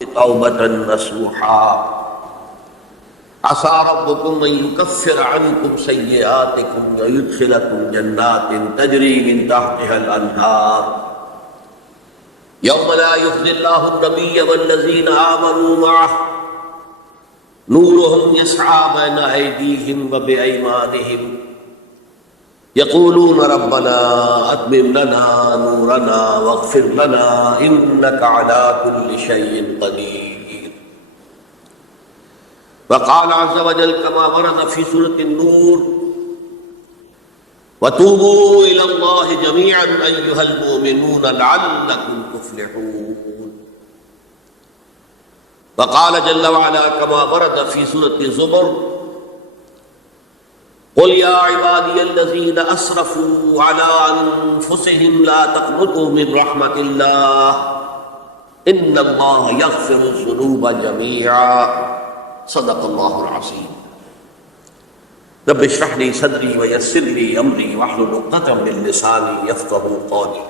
توبة نصوحا عسى ربكم أن يكفر عنكم سيئاتكم ويدخلكم جنات تجري من تحتها الأنهار يوم لا يخزي الله النبي والذين آمنوا معه نورهم يسعى بين أيديهم وبأيمانهم يقولون ربنا أتمم لنا نورنا واغفر لنا إنك على كل شيء قدير. وقال عز وجل كما ورد في سورة النور وتوبوا إلى الله جميعا أيها المؤمنون لعلكم تفلحون. وقال جل وعلا كما ورد في سورة الزمر قل يا عبادي الذين أسرفوا على أنفسهم لا تقنطوا من رحمة الله إن الله يغفر الذنوب جميعا صدق الله العظيم. رب اشرح لي صدري ويسر لي أمري واحلل عقدة من لساني يفقهوا قولي.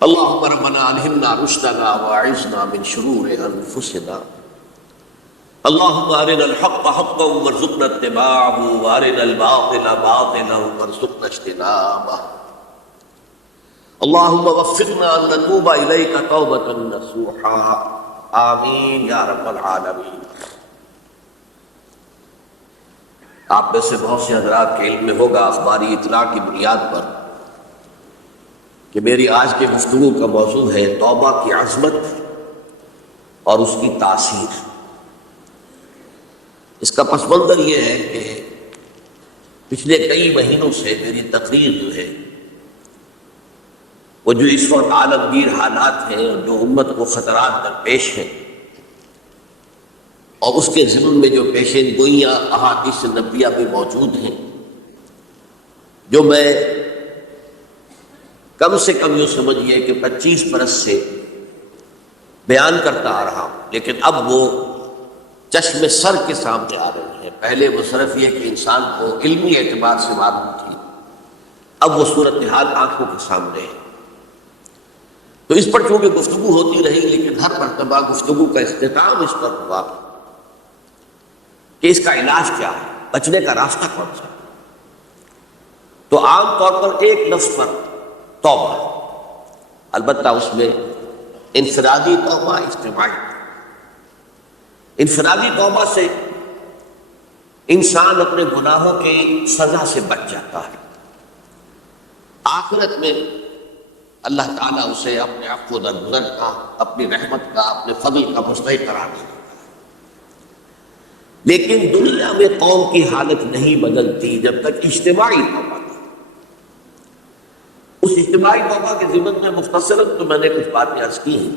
اللهم ربنا ألهمنا رشدنا وأعذنا من شرور أنفسنا. اللهم أرنا الحق حقا وارزقنا اتباعه وأرنا الباطل باطلا وارزقنا اجتنابه. اللهم وفقنا أن نتوب إليك توبة نصوحا آمین یا رب العالمین. آپ میں سے بہت سے حضرات کے علم میں ہوگا اخباری اطلاع کی بنیاد پر کہ میری آج کے گفتگو کا موضوع ہے توبہ کی عظمت اور اس کی تاثیر. اس کا پس منظر یہ ہے کہ پچھلے کئی مہینوں سے میری تقریر جو ہے وہ جو اس وقت عالمگیر حالات ہیں اور جو امت کو خطرات درپیش ہیں اور اس کے ضمن میں جو پیشین گوئیاں احادیث نبویہ بھی موجود ہیں، جو میں کم سے کم یوں سمجھیے کہ 25 برس سے بیان کرتا آ رہا ہوں، لیکن اب وہ چشم سر کے سامنے آ رہے ہیں. پہلے وہ صرف یہ کہ انسان کو علمی اعتبار سے معلوم تھی، اب وہ صورتحال آنکھوں کے سامنے ہے. تو اس پر چونکہ گفتگو ہوتی رہی، لیکن ہر مرتبہ گفتگو کا اختتام اس پر ہوا کہ اس کا علاج کیا ہے، بچنے کا راستہ کون سا. تو عام طور پر ایک لفظ پر توبہ، البتہ اس میں انفرادی توبہ، اجتماعی. انفرادی توبہ سے انسان اپنے گناہوں کی سزا سے بچ جاتا ہے. آخرت میں اللہ تعالیٰ اسے اپنے عفو و درگزر کا، اپنی رحمت کا، اپنے فضل کا مستحق قرار دیتا ہے. لیکن دنیا میں قوم کی حالت نہیں بدلتی جب تک اجتماعی توبہ نہیں. اس اجتماعی توبہ کے ضمن میں مختصراً تو میں نے کچھ باتیں عرض کی ہیں،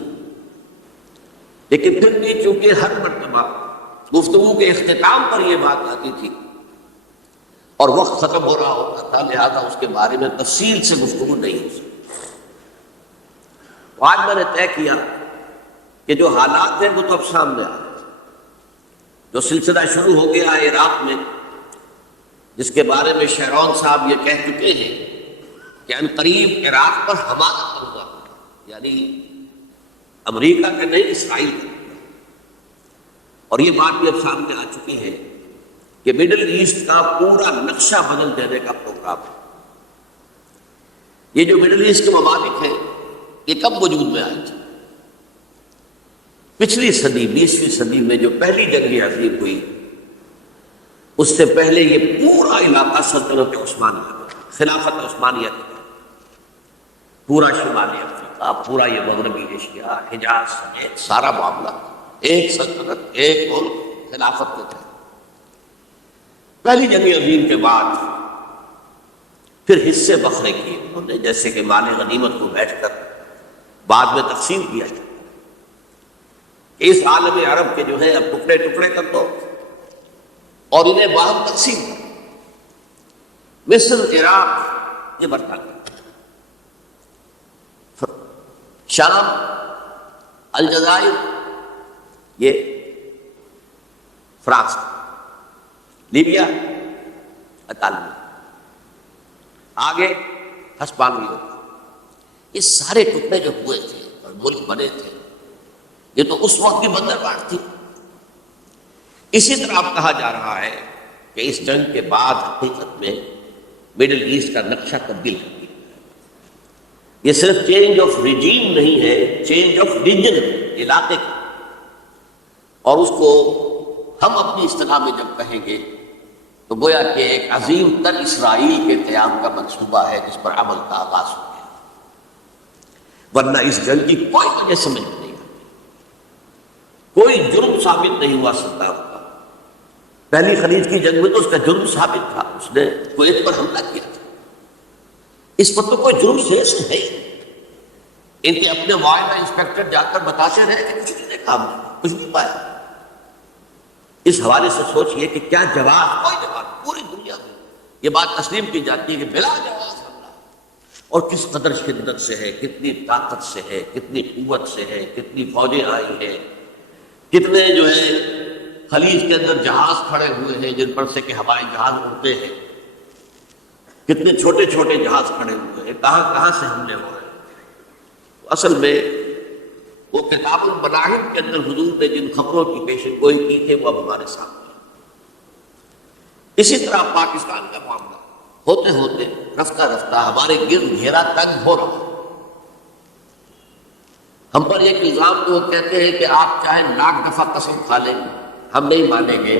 لیکن پھر بھی چونکہ ہر مرتبہ گفتگو کے اختتام پر یہ بات آتی تھی اور وقت ختم ہو رہا ہوتا تھا، لہذا اس کے بارے میں تفصیل سے گفتگو نہیں ہو سکتی. آج میں نے طے کیا کہ جو حالات ہیں وہ تو اب سامنے آ رہے ہیں. جو سلسلہ شروع ہو گیا ہے عراق میں، جس کے بارے میں شہرون صاحب یہ کہہ چکے ہیں کہ ان قریب عراق پر حملہ ہوگا، یعنی امریکہ کے نہیں، اسرائیل کا. اور یہ بات بھی اب سامنے آ چکی ہے کہ مڈل ایسٹ کا پورا نقشہ بدل دینے کا پروگرام ہے. یہ جو مڈل ایسٹ کے ممالک ہیں یہ کب وجود میں آئی تھی؟ پچھلی صدی، 20ویں صدی میں جو پہلی جنگ عظیم ہوئی، اس سے پہلے یہ پورا علاقہ سلطنت عثمانیہ، خلافت عثمانیہ کا، پورا شمالی افریقہ، پورا یہ مغربی ایشیا، حجاز سمیت سارا معاملہ ایک سلطنت، ایک ملک، خلافت کے تحت. پہلی جنگ عظیم کے بعد پھر حصے بکھرے کیے انہوں نے، جیسے کہ مال غنیمت کو بیٹھ کر بعد میں تقسیم کیا جائے کہ اس عالم عرب کے جو ہے اب ٹکڑے ٹکڑے کر دو اور انہیں باہم تقسیم کرو. مصر، عراق یہ برطانیہ، شام، الجزائر یہ فرانس، لیبیا اطالوی، آگے ہسپانوی. یہ سارے ٹکڑے جو ہوئے تھے اور ملک بنے تھے، یہ تو اس وقت کی بندرگاہ تھی۔ اسی طرح اب کہا جا رہا ہے کہ اس جنگ کے بعد حقیقت میں مڈل ایسٹ کا نقشہ تبدیل کر دیا۔ یہ صرف چینج آف ریجیم نہیں ہے، چینج آف ریجن، علاقے کا، اور اس کو ہم اپنی اصطلاح میں جب کہیں گے تو گویا کہ ایک عظیم تر اسرائیل کے قیام کا منصوبہ ہے جس پر عمل کا آغاز ہو گیا، ورنہ اس جنگ کی کوئی وجہ سمجھ میں نہیں آتی، کوئی جرم ثابت نہیں ہوا صدام کا۔ پہلی خلیج کی جنگ میں تو اس کا جرم ثابت تھا، اس نے کویت پر حملہ کیا تھا، اس پر تو کوئی جرم شیش ہے ہی۔ ان کے اپنے معاہدہ انسپیکٹر جا کر بتاتے رہے کہ کچھ نہیں دیکھا، کچھ نہیں پایا۔ اس حوالے سے سوچئے کہ کیا جواز، کوئی جواز پوری دنیا میں یہ بات تسلیم کی جاتی ہے کہ بلا جواز حملہ، اور کس قدر شدت سے ہے، کتنی طاقت سے ہے، کتنی قوت سے ہے، کتنی فوجیں آئی ہیں، کتنے جو ہے خلیج کے اندر جہاز کھڑے ہوئے ہیں جن پر سے کہ ہوائی جہاز اڑتے ہیں، کتنے چھوٹے چھوٹے جہاز کھڑے ہوئے ہیں، کہاں کہاں سے حملے ہو رہے ہیں۔ اصل میں وہ کتاب المناہب کے اندر حضور نے جن خبروں کی پیشن گوئی کی تھی وہ اب ہمارے سامنے ہے۔ اسی طرح پاکستان کا معاملہ ہوتے ہوتے رفتہ رفتہ ہمارے گرد گھیرا تنگ ہو رہا ہے۔ ہم پر ایک الزام تو وہ کہتے ہیں کہ آپ چاہے لاکھ دفعہ قسم کھا لیں ہم نہیں مانیں گے،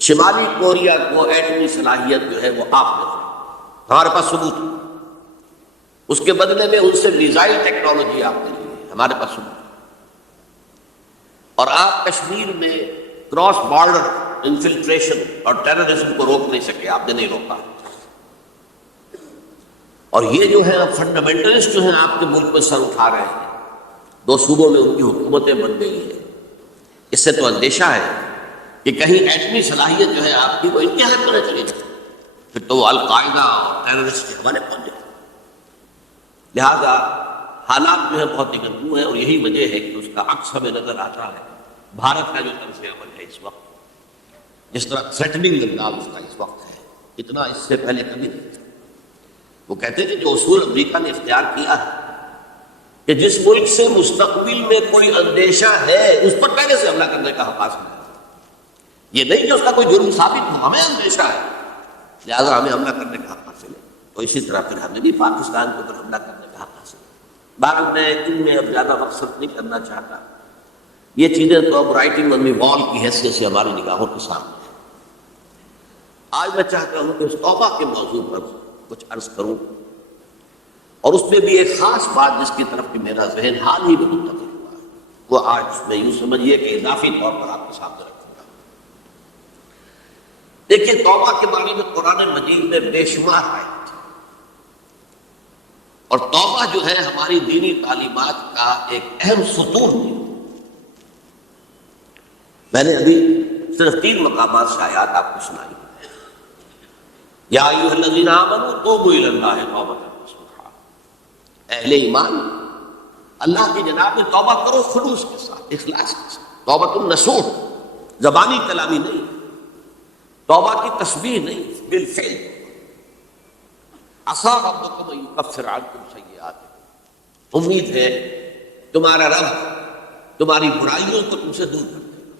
شمالی کوریا کو ایٹمی صلاحیت جو ہے وہ آپ نے دی، ہمارے پاس ثبوت ہے، اس کے بدلے میں ان سے میزائل ٹیکنالوجی آپ نے لی ہے، ہمارے پاس ثبوت ہے، اور آپ کشمیر میں کراس بارڈر انفلٹریشن اور ٹیررزم کو روک نہیں سکے، آپ نے نہیں روکا۔ اور یہ جو ہے فنڈامنٹلسٹ جو ہیں آپ کے ملک میں سر اٹھا رہے ہیں، 2 صوبوں میں ان کی حکومتیں بن گئی ہیں، اس سے تو اندیشہ ہے کہ کہیں ایٹمی صلاحیت جو ہے آپ کی وہ ان کے ہاتھ میں نہ چلی جائے، پھر تو وہ القاعدہ اور ٹیررسٹ کے حوالے پہنچ جائے۔ لہذا حالات جو ہے بہت نگہباں ہیں، اور یہی وجہ ہے کہ اس کا عکس ہمیں نظر آتا ہے بھارت کا جو طرز عمل ہے اس وقت، جس طرح تھریٹننگ انداز اس کا اس وقت ہے، اتنا اس سے پہلے کبھی نہیں تھا۔ وہ کہتے تھے جو اصول امریکہ نے اختیار کیا ہے کہ جس ملک سے مستقبل میں کوئی اندیشہ ہے اس پر پہلے سے حملہ کرنے کا حق حاصل ہے، یہ نہیں کہ اس کا کوئی جرم ثابت ہو، ہمیں اندیشہ ہے لہذا ہمیں حملہ کرنے کا حق حاصل ہے، تو اسی طرح پھر ہمیں بھی پاکستان کے اوپر حملہ کرنے کا حق حاصل ہے۔ بعد میں ان میں اب زیادہ وقت صرف نہیں کرنا چاہتا، یہ چیزیں تو اب رائٹنگ آن دی وال کی حیثیت سے ہماری نگاہوں کے سامنے ہیں۔ آج میں چاہتا ہوں کہ اس توبہ کے موضوع پر کچھ عرض کروں، اور اس میں بھی ایک خاص بات جس کی طرف کہ میرا ذہن حال ہی میں منتقل ہوا ہے، وہ آج میں یوں سمجھیے کہ اضافی طور پر آپ کے سامنے رکھوں گا۔ دیکھیے توبہ کے بارے میں قرآن مجید میں بے شمار آیات ہیں، اور توبہ جو ہے ہماری دینی تعلیمات کا ایک اہم ستون ہے۔ میں نے ابھی صرف 3 مقامات سے آیات آپ کو سنائی، یا ایھا الذین آمنوا توبوا الی اللہ توبۃ نصوحا، اہل ایمان اللہ کی جناب میں توبہ کرو خلوص کے ساتھ، اخلاص کے ساتھ، توبۃ النصوح، زبانی کلامی نہیں، توبہ کی تسبیح نہیں، بالفعل۔ عسیٰ ربکم ان یکفر عنکم سیئاتکم، امید ہے تمہارا رب تمہاری برائیوں کو تم سے دور کر دے گا،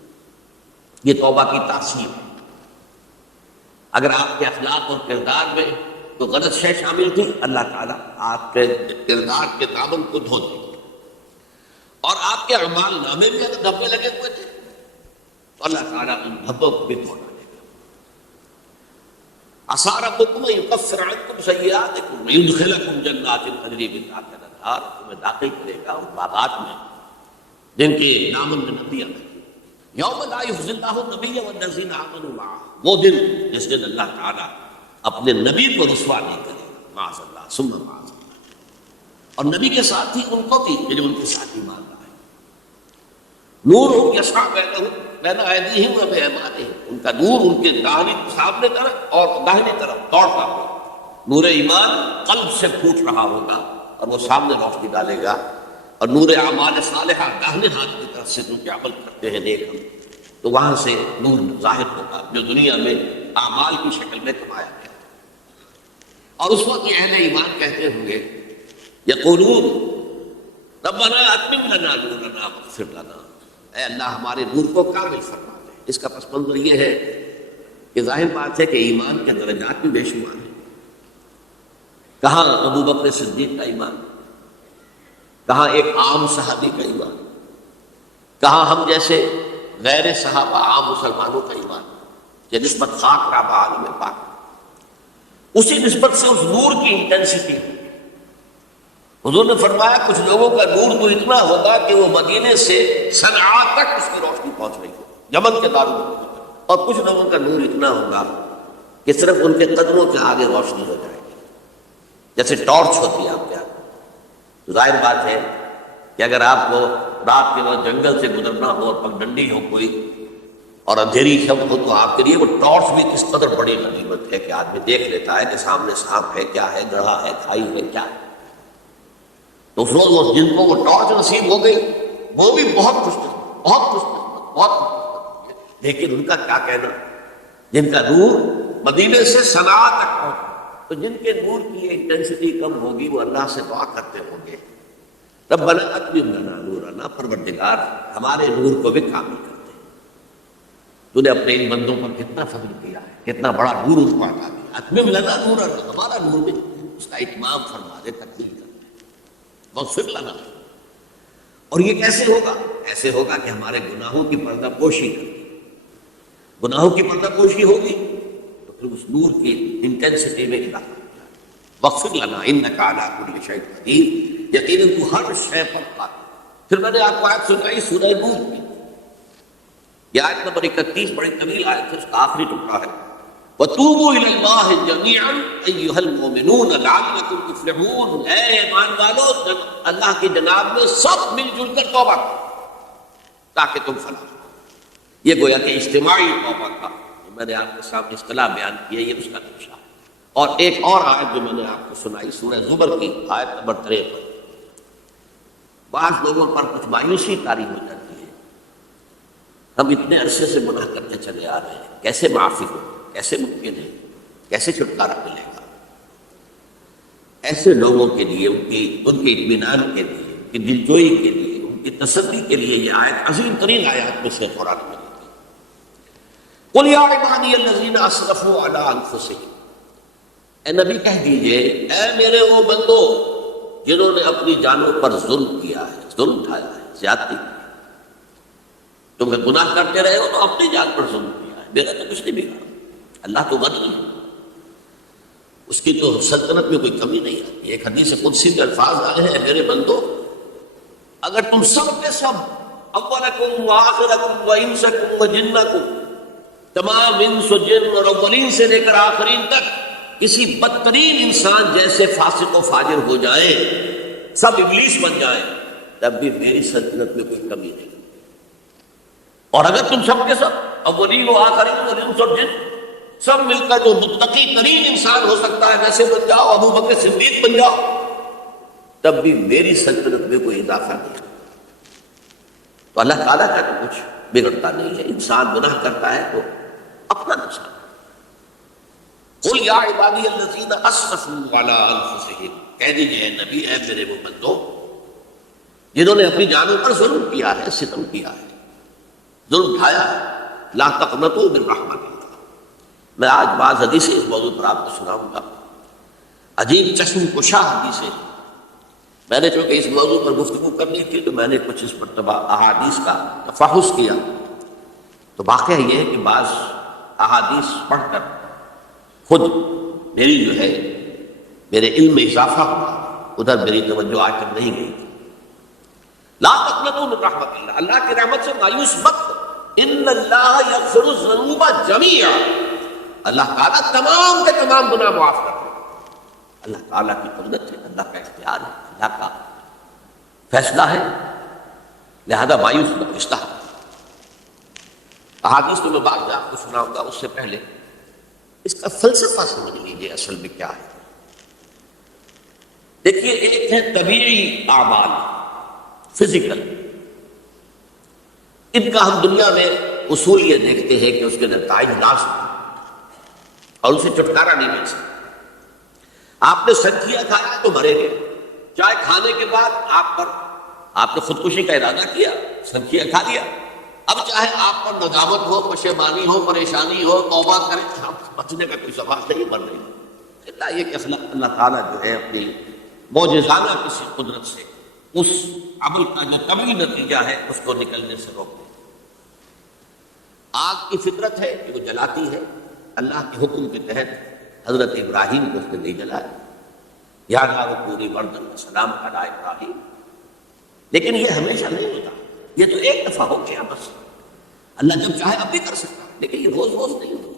یہ توبہ کی تاثیر ہے۔ اگر آپ کے اخلاق اور کردار میں تو غلط شے شامل تھی، اللہ تعالیٰ آپ کے کردار کے دامن کو دھو دے گا، اور آپ کے اعمال نامے بھی اگر دھبے لگے ہوئے تھے تو اللہ تعالیٰ ان دھبوں کو بھی دھو ڈالے گا۔ عسیٰ ربکم ان یکفر عنکم سیئاتکم ویدخلکم جنات تجری من تحتہا الانہار، تمہیں داخل کرے گا ان باغات میں جن کے دامن میں ندیاں بہتی ہیں۔ یوم لا یخزی اللہ النبی والذین آمنوا معہ، وہ دن جس دن اللہ تعالیٰ اپنے نبی کو رسوا نہیں کرے، معاذ اللہ ثم معاذ اللہ، اور نبی کے ساتھ ہی ان کو بھی کہ جو ان کے ساتھ ایمان لائے۔ نورہم یسعی بین ایدیہم و بایمانہم، ان کا نور ان کے سامنے طرف اور داہنی طرف دوڑتا ہوا، نور ایمان قلب سے پھوٹ رہا ہوگا اور وہ سامنے روشنی ڈالے گا، اور نور اعمال صالحہ داہنے ہاتھ کی طرف سے جو کہ عمل کرتے ہیں نیک ہم، تو وہاں سے نور ظاہر ہوگا جو دنیا میں اعمال کی شکل میں کمایا گیا۔ اور اس وقت اہل ایمان کہتے ہوں گے، یقولون ربنا اتمم لنا نورنا واغفر لنا، اے اللہ ہمارے نور کو کامل فرما دے۔ اس کا پس منظر یہ ہے کہ ظاہر بات ہے کہ ایمان کے درجات بھی بے شمار ہیں۔ کہاں ابو بکر صدیق کا ایمان، کہاں ایک عام صحابی کا ایمان، کہاں ہم جیسے غیر صحابہ عام مسلمانوں کا ایمان، یہ نسبت خاک رابع عالم پاک، اسی نسبت سے اس نور کی انٹینسٹی ہے۔ حضور نے فرمایا کچھ لوگوں کا نور تو اتنا ہوگا کہ وہ مدینے سے صنعاء تک اس کی روشنی پہنچ رہی ہو، یمن کے دارالحکومت تک، اور کچھ لوگوں کا نور اتنا ہوگا کہ صرف ان کے قدموں کے آگے روشنی ہو جائے گی، جیسے ٹارچ ہوتی ہے آپ کے ہاتھ۔ تو ظاہر بات ہے کہ اگر آپ کو رات کے وقت جنگل سے گزرنا ہو اور پگڈنڈی ہو کوئی اور اندھیری شب ہو، تو آپ کے لیے وہ ٹارچ بھی کس قدر بڑی غنیمت ہے کہ آدمی دیکھ لیتا ہے کہ سامنے سانپ ہے، کیا ہے، گڑھا ہے، کھائی ہے، کیا ہے۔ تو اس روز جن کو وہ ٹارچ نصیب ہو گئی وہ بھی بہت خوش قسمت، بہت خوش قسمت، بہت خوش قسمت۔ لیکن ان کا کیا کہنا، جن کا نور مدینے سے صنعاء تک پہنچا، تو جن کے نور کی انٹینسٹی کم ہوگی وہ اللہ سے دعا کرتے ہوں گے ربنا اتمم لنا نورنا، پروردگار ہمارے نور کو بھی کامل کر دے۔ تو نے اپنے ان بندوں پر کتنا فضل کیا ہے، کتنا بڑا نور ان کو عطا کیا۔ اتمم لنا نورنا، ہمارا نور بھی اس کا اتمام فرما دے، تکمیل کر دے، واغفر لنا۔ اور یہ کیسے ہوگا؟ ایسے ہوگا کہ ہمارے گناہوں کی پردہ پوشی کر دے۔ گناہوں کی پردہ پوشی ہوگی تو پھر اس نور کی انٹینسٹی میں اضافہ ہوگا۔ واغفر لنا انک علی کل شیء قدیر، یقیناً تو ہر شے پر قادر۔ پھر میں نے آپ کو آیت سنائی سورہ نور کی، یہ آیت نمبر 31 بڑی طویل آیت ہے، اس کا آخری ٹکڑا ہے۔ وَتُوبُوا إِلَى اللَّهِ جَمِيعًا أَيُّهَا الْمُؤْمِنُونَ لَعَلَّكُمْ تُفْلِحُونَ، اے ایمان والو اللہ کی جناب میں سب مل جل کر توبہ کرو تاکہ تم فلاح ہو۔ یہ گویا کہ اجتماعی توبہ کا میں نے آپ کے سامنے اصطلاح بیان کی ہے، یہ اس کا نقشہ ہے۔ اور ایک اور آیت جو میں نے آپ کو سنائی سورہ زمر کی آیت نمبر 53، بعض لوگوں پر کچھ مایوسی طاری ہو جاتی ہے، ہم اتنے عرصے سے گناہ کرتے چلے آ رہے ہیں، کیسے معافی ہو، کیسے ممکن ہے، کیسے چھٹکارا ملے گا؟ ایسے لوگوں کے لیے ان کے اطمینان کے لیے، ان کی دلجوئی کے لیے، ان کی تسلی کے لیے یہ آیت عظیم ترین آیات میں سے قرآن میں ہے۔ قل یا عبادی الذین اسرفوا علی انفسہم، اے نبی کہہ دیجئے اے میرے وہ بندو جنہوں نے اپنی جانوں پر ظلم کیا ہے، ظلم اٹھایا ہے، زیادتی کی ہے۔ تم گناہ کرتے رہے ہو تو اپنی جان پر ظلم کیا ہے، میرا تو کچھ نہیں بگڑا۔ اللہ تو غنی ہے، اس کی تو سلطنت میں کوئی کمی نہیں آتی۔ ایک حدیث قدسی کے الفاظ آئے ہیں، میرے بندو اگر تم سب کے سب، اولکم و آخرکم و انسکم و جنکم، تمام انس و جن اور اولین سے لے کر آخرین تک کسی بدترین انسان جیسے فاسق و فاجر ہو جائے، سب ابلیس بن جائیں، تب بھی میری سلطنت میں کوئی کمی نہیں۔ اور اگر تم سب کے سب اولین و آخرین اور انس اور جن سب مل کر جو متقی ترین انسان ہو سکتا ہے ویسے بن جاؤ، ابو بکر صدیق بن جاؤ، تب بھی میری سلطنت میں کوئی اضافہ نہیں۔ تو اللہ تعالیٰ کا تو کچھ بگڑتا نہیں ہے، انسان گناہ کرتا ہے تو اپنا نقصان۔ قل یا عبادی الذین اسرفوا علی انفسہم، کہہ دیجئے اے نبی اے میرے وہ بندو جنہوں نے اپنی جانوں پر ظلم کیا ہے، ستم کیا ہے، ظلم اٹھایا ہے، لا تقنطوا من رحمت اللہ۔ میں آج بعض حدیثیں اس موضوع پر آپ کو سناؤں گا، عجیب چشم کشا حدیثیں۔ میں نے چونکہ اس موضوع پر گفتگو کرنی تھی تو میں نے کچھ اس مرتبہ احادیث کا تفحص کیا، تو واقعہ یہ ہے کہ بعض احادیث پڑھ کر خود میری جو ہے میرے علم میں اضافہ ہوا، ادھر میری توجہ آج تک نہیں گئی تھی۔ لا تقنطوا من رحمت اللہ، اللہ کی رحمت سے مایوس مت ہو، ان اللہ یغفر الذنوب جميعا، اللہ تعالیٰ تمام کے تمام گناہ معاف کرتے ہیں۔ اللہ تعالیٰ کی قدرت ہے، اللہ کا اختیار ہے، اللہ کا فیصلہ ہے، لہذا مایوس مت استحق۔ احادیث تو میں بعد میں آپ کو سناؤں گا، اس سے پہلے اس کا فلسفہ سمجھ لیجیے اصل میں کیا ہے۔ دیکھیے ایک ہے طبیعی اعمال، فزیکل، ان کا ہم دنیا میں اصول یہ دیکھتے ہیں کہ اس کے نتائج لازم اور اسے چھٹکارا نہیں مل سکتا۔ آپ نے سبزیاں کھایا تو مرے گے، چائے کھانے کے بعد آپ پر آپ نے خودکشی کا ارادہ کیا، سنکھیا کھا لیا، اب چاہے آپ پر ندامت ہو، پشیمانی ہو، پریشانی ہو، توبہ کریں، بچنے کا کوئی سوال نہیں بن رہی۔ اللہ یہ کہ اللہ تعالیٰ جو ہے اپنی معجزانہ کسی قدرت سے اس عمل کا جو طبعی نتیجہ ہے اس کو نکلنے سے روک دے۔ آگ کی فطرت ہے کہ وہ جلاتی ہے، اللہ کے حکم کے تحت حضرت ابراہیم کو اس نے نہیں جلایا، یا نار کونی بردن وسلام علی ابراہیم، لیکن یہ ہمیشہ نہیں ہوتا، یہ تو ایک دفعہ ہو گیا بس۔ اللہ جب چاہے اب بھی کر سکتا ہے، لیکن یہ روز روز نہیں ہوتا۔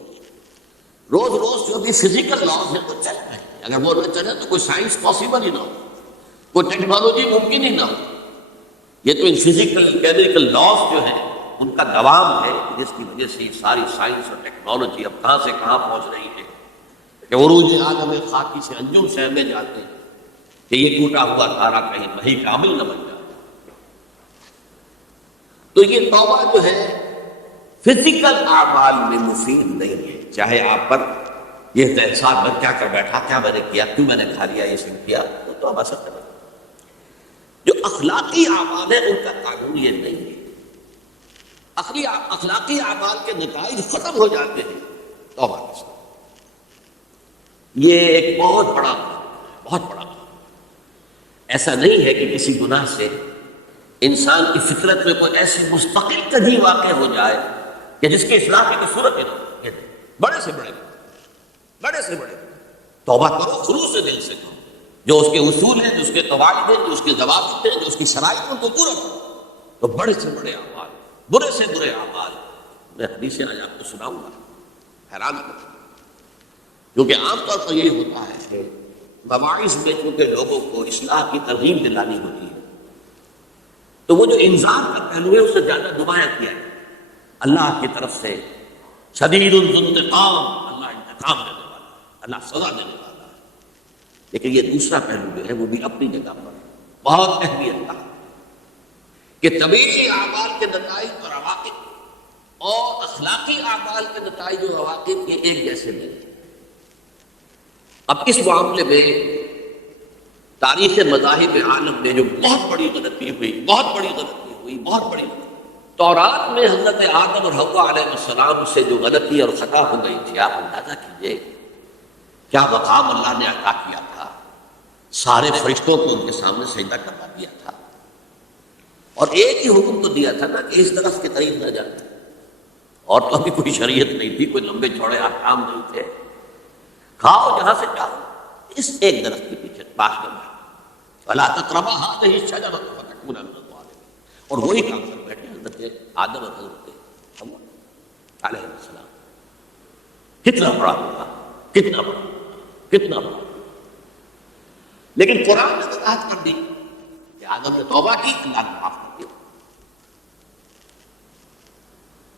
روز روز جو بھی فزیکل لاز ہے وہ چل رہے ہیں، اگر وہ نہ چلے تو کوئی سائنس پاسبل ہی نہ ہو، کوئی ٹیکنالوجی ممکن ہی نہ ہو۔ یہ تو ان فزیکل کیمیکل لاز جو ہیں ان کا دوام ہے، جس کی وجہ سے ساری سائنس اور ٹیکنالوجی اب کہاں سے کہاں پہنچ رہی ہے کہ عروج آدم خاکی سے انجم سے ہمیں جاتے ہیں کہ یہ ٹوٹا ہوا تارا کہیں وہی کامل نہ بن جائے۔ تو یہ توبہ جو ہے فزیکل اعمال میں مفید نہیں ہے، چاہے آپ پر یہ احساس میں کیا کر بیٹھا، کیا میں نے کیا، کیوں میں نے کھا لیا، یہ سب کیا، تو توبہ سب کرے۔ جو اخلاقی اعمال ہیں ان کا قانون یہ نہیں ہے، اخلاقی اعمال کے نتائج ختم ہو جاتے ہیں توبہ کے ساتھ۔ یہ ایک بہت بڑا بہت بڑا ایسا نہیں ہے کہ کسی گناہ سے انسان کی فطرت میں کوئی ایسی مستقل کدی واقع ہو جائے کہ جس کی اصلاح کی کوئی صورت ہی نہ ہو۔ بڑے سے بڑے توبہ کرو، خلوص سے دل سے کرو، جو اس کے اصول ہیں، جو اس کے قواعد ہیں، جو اس کے ضوابط ہیں، جو اس کی شرائط ہیں، ان کو پورا کرو۔ تو بڑے سے بڑے اعمال، برے سے برے اعمال، میں حدیثیں آج آپ کو سناؤں گا، حیران کروں، کیونکہ عام طور پر یہی ہوتا ہے کہ مواعظ میں چونکہ لوگوں کو اصلاح کی ترغیب دلانی ہوتی ہے تو وہ جو انذار کا پہلو ہے اسے زیادہ نمایاں کیا ہے۔ اللہ کی طرف سے شدید الانتقام، اللہ انتقام دینے والا، اللہ سزا دینے والا ہے، لیکن یہ دوسرا پہلو جو ہے وہ بھی اپنی جگہ پر بہت اہمیت کا کہ طبیعی اعمال کے نتائج اور عواقب اور اخلاقی اعمال کے نتائج اور عواقب یہ ایک جیسے نہیں ہیں۔ اب اس معاملے میں تاریخ مذاہب عالم میں جو بہت بڑی غلطی ہوئی، تورات میں حضرت آدم اور حوا علیہ السلام سے جو غلطی اور خطا ہو گئی تھی، آپ اندازہ کیجئے کیا مقام اللہ نے عطا کیا تھا، سارے فرشتوں کو ان کے سامنے سجدہ کروا دیا تھا، اور ایک ہی حکم تو دیا تھا نا کہ اس درخت کے قریب نہ جانا، اور تو ابھی کوئی شریعت نہیں تھی، کوئی لمبے چوڑے احکام نہیں تھے، کھاؤ جہاں سے چاہو، اس ایک درخت کے پیچھے پاس نہ جاؤ، فلا تقربا هذه الشجرة فتكونا من الظالمين، اور وہی کام کر بیٹھے حضرت آدم اور حضرت حوا علیہ السلام۔ کتنا بڑا ہوگا، کتنا بڑا، لیکن قرآن نے وضاحت کر دی کہ آدم نے توبہ کی، اللہ نے معاف کر دیا۔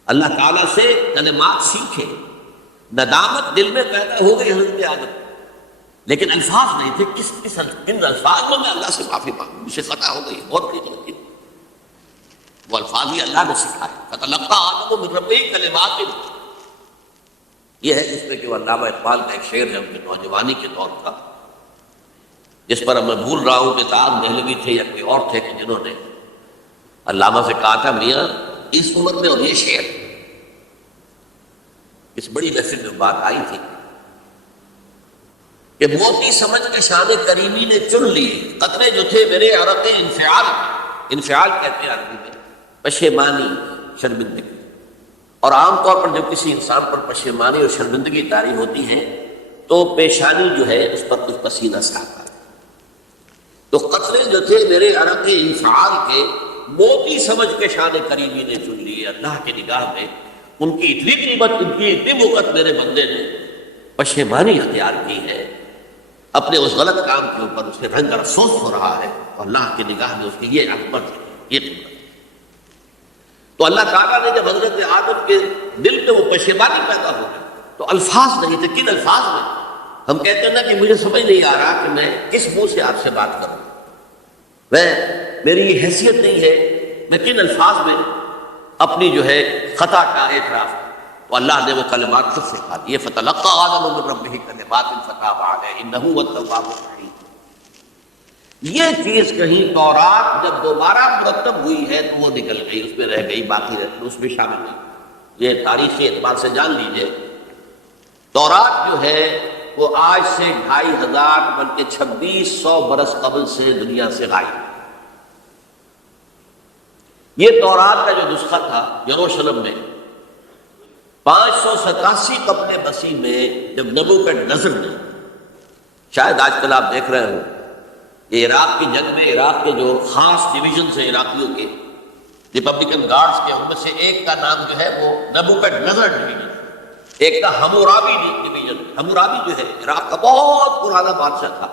اللہ تعالیٰ سے کلمات سیکھے، ندامت دل میں پیدا ہو گئی حضرت آدم، لیکن الفاظ نہیں تھے، کن الفاظ میں اللہ سے معافی مانگوں، مجھ سے خطا ہو گئی، بہت بڑی غلطی، وہ الفاظ ہی اللہ نے سکھائے۔ فتلقى آدم من ربہ کلمات، یہ ہے جس میں کہ وہ علامہ اقبال کا ایک شعر ہے ان کے نوجوانی کے دور کا، جس پر میں بھول رہا ہوں کہ صاحب دہلوی تھے یا کوئی اور تھے کہ جنہوں نے علامہ سے کہا تھا میاں اس عمر میں، اور یہ شعر اس بڑی محفل میں بات آئی تھی کہ موتی سمجھ کے شان کریمی نے چن لیے قطرے جو تھے میرے عرق انفعال کہتے ہیں عربی میں پشیمانی، شرمندگی، اور عام طور پر جب کسی انسان پر پشیمانی اور شرمندگی طاری ہوتی ہے تو پیشانی جو ہے اس پر کچھ پسینہ ساتا ہے، تو قطرے جو تھے میرے عرق انفعال کے موتی سمجھ کے شان کریمی نے چن لیے، اللہ کی نگاہ میں ان کی اتنی قیمت، ان کی اتنی موقت میرے بندے نے پشیمانی اختیار کی ہے اپنے اس غلط کام کے اوپر، اسے رنج اور افسوس ہو رہا ہے، اور اللہ کی نگاہ میں اس کی یہ عظمت ہے، یہ قیمت ہے۔ تو اللہ تعالیٰ نے جب حضرت آدم کے دل میں وہ پشیمانی پیدا ہو گئی تو الفاظ نہیں تھے، کن الفاظ میں؟ ہم کہتے ہیں نا کہ مجھے سمجھ نہیں آ رہا کہ میں کس منہ سے آپ سے بات کروں، میری یہ حیثیت نہیں ہے، میں کن الفاظ میں اپنی جو ہے خطا کا اعتراف، تو اللہ نے وہ کلمات خود سکھا دیے، فتلقى آدم من ربہ کلمات فتاب علیہ انہ هو التواب الرحیم۔ یہ چیز کہیں تورات جب دوبارہ مرتب ہوئی ہے تو وہ نکل گئی، اس میں رہ گئی، باقی اس میں شامل نہیں۔ یہ تاریخی اعتبار سے جان لیجئے، تورات جو ہے وہ آج سے 2500 بلکہ 2600 برس قبل سے دنیا سے غائب۔ یہ تورات کا جو نسخہ تھا یروشلم میں 587 قبل مسیح میں، جب نبوکدنضر نے، شاید آج کل آپ دیکھ رہے ہوں، یہ عراق کی جنگ میں عراق کے جو خاص ڈویژنز ہیں عراقیوں کے، ریپبلکن گارڈز کے، ان میں سے ایک کا نام جو ہے وہ نبوکدنضر ڈویژن، ایک کا حمورابی ڈویژن۔ حمورابی جو ہے عراق کا بہت پرانا بادشاہ تھا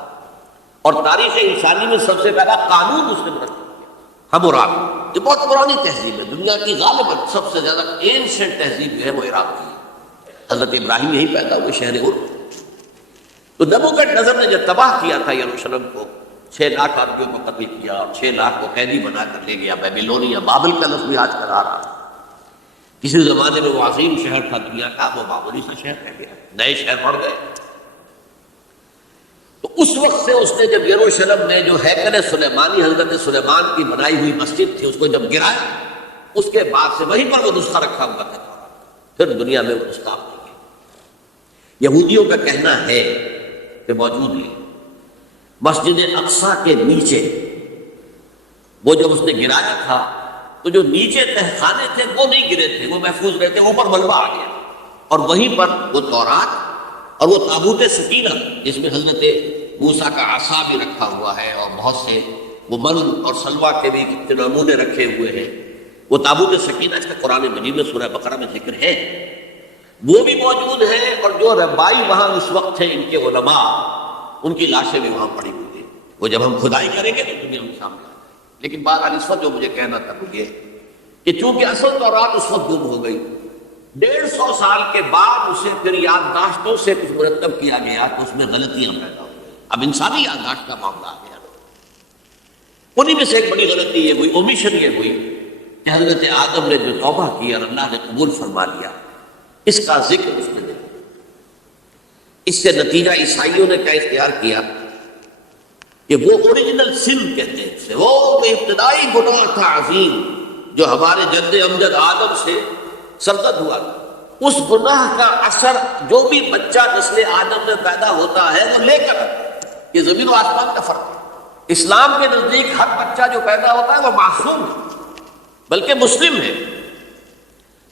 اور تاریخ انسانی میں سب سے پہلا قانون اس نے مرتب کیا، حمورابی۔ یہ بہت پرانی تہذیب ہے، دنیا کی غالباً سب سے زیادہ اینشنٹ تہذیب جو ہے وہ عراق کی ہے۔ حضرت ابراہیم یہی پیدا ہوئے شہر عرب۔ تو نبوکدنضر نے جب تباہ کیا تھا یروشلم کو، 6 لاکھ آدمیوں کو قتل کیا اور 6 لاکھ کو قیدی بنا کر لے گیا بیبیلونیا، بابل کا لفظ بھی آج کل آ رہا ہے۔ کسی زمانے میں وہ عظیم شہر تھا دنیا کا، وہ معمولی سا شہر رہ گیا، نئے شہر بڑھ گئے۔ تو اس وقت سے اس نے جب یروشلم میں جو ہیکل سلیمانی حضرت سلیمان کی بنائی ہوئی مسجد تھی اس کو جب گرایا، اس کے بعد سے وہیں پر وہ نسخہ رکھا ہوا تھا، پھر دنیا میں وہ نسخہ نہیں گیا۔ یہودیوں کا کہنا ہے کہ موجود ہے مسجد اقصیٰ کے نیچے، وہ جب اس نے گرایا تھا تو جو نیچے تہخانے تھے وہ نہیں گرے تھے، وہ محفوظ رہتے، اوپر ملبہ آ گیا اور وہیں پر وہ تورات اور وہ تابوت سکینہ جس میں حضرت موسیٰ کا عصا بھی رکھا ہوا ہے اور بہت سے وہ من اور سلوہ کے بھی کتنے نمونے رکھے ہوئے ہیں، وہ تابوت سکینہ اس کا قرآن مجید میں سورہ بقرہ میں ذکر ہے، وہ بھی موجود ہے۔ اور جو ربائی وہاں اس وقت تھے ان کے علماء، ان کی لاشیں بھی وہاں پڑی ہوئی ہیں، وہ جب ہم کھدائی کریں گے تو دنیا میں سامنے آ جائے گی۔ لیکن بہرحال اس وقت جو مجھے کہنا تھا وہ یہ کہ چونکہ اصل تورات اس وقت گم ہو گئی، 150 سال کے بعد اسے پھر یادداشتوں سے کچھ مرتب کیا گیا تو اس میں غلطیاں پیدا ہو گئی۔ اب انسانی یادداشت کا معاملہ آ گیا، انہیں میں سے ایک بڑی غلطی یہ ہوئی، اومیشن یہ ہوئی کہ حضرت آدم نے جو توبہ کی اور اللہ نے قبول فرما لیا، اس کا ذکر اس نے نہیں۔ اس سے نتیجہ عیسائیوں نے کیا اختیار کیا کہ وہ اوریجنل سن کہتے ہیں اسے، وہ ابتدائی گناہ تھا عظیم جو ہمارے جد امجد آدم سے سرزد ہوا تھا، اس گناہ کا اثر جو بھی بچہ نسل آدم میں پیدا ہوتا ہے وہ لے کر، یہ زمین و آسمان کا فرق ہے۔ اسلام کے نزدیک ہر بچہ جو پیدا ہوتا ہے وہ معصوم ہے بلکہ مسلم ہے،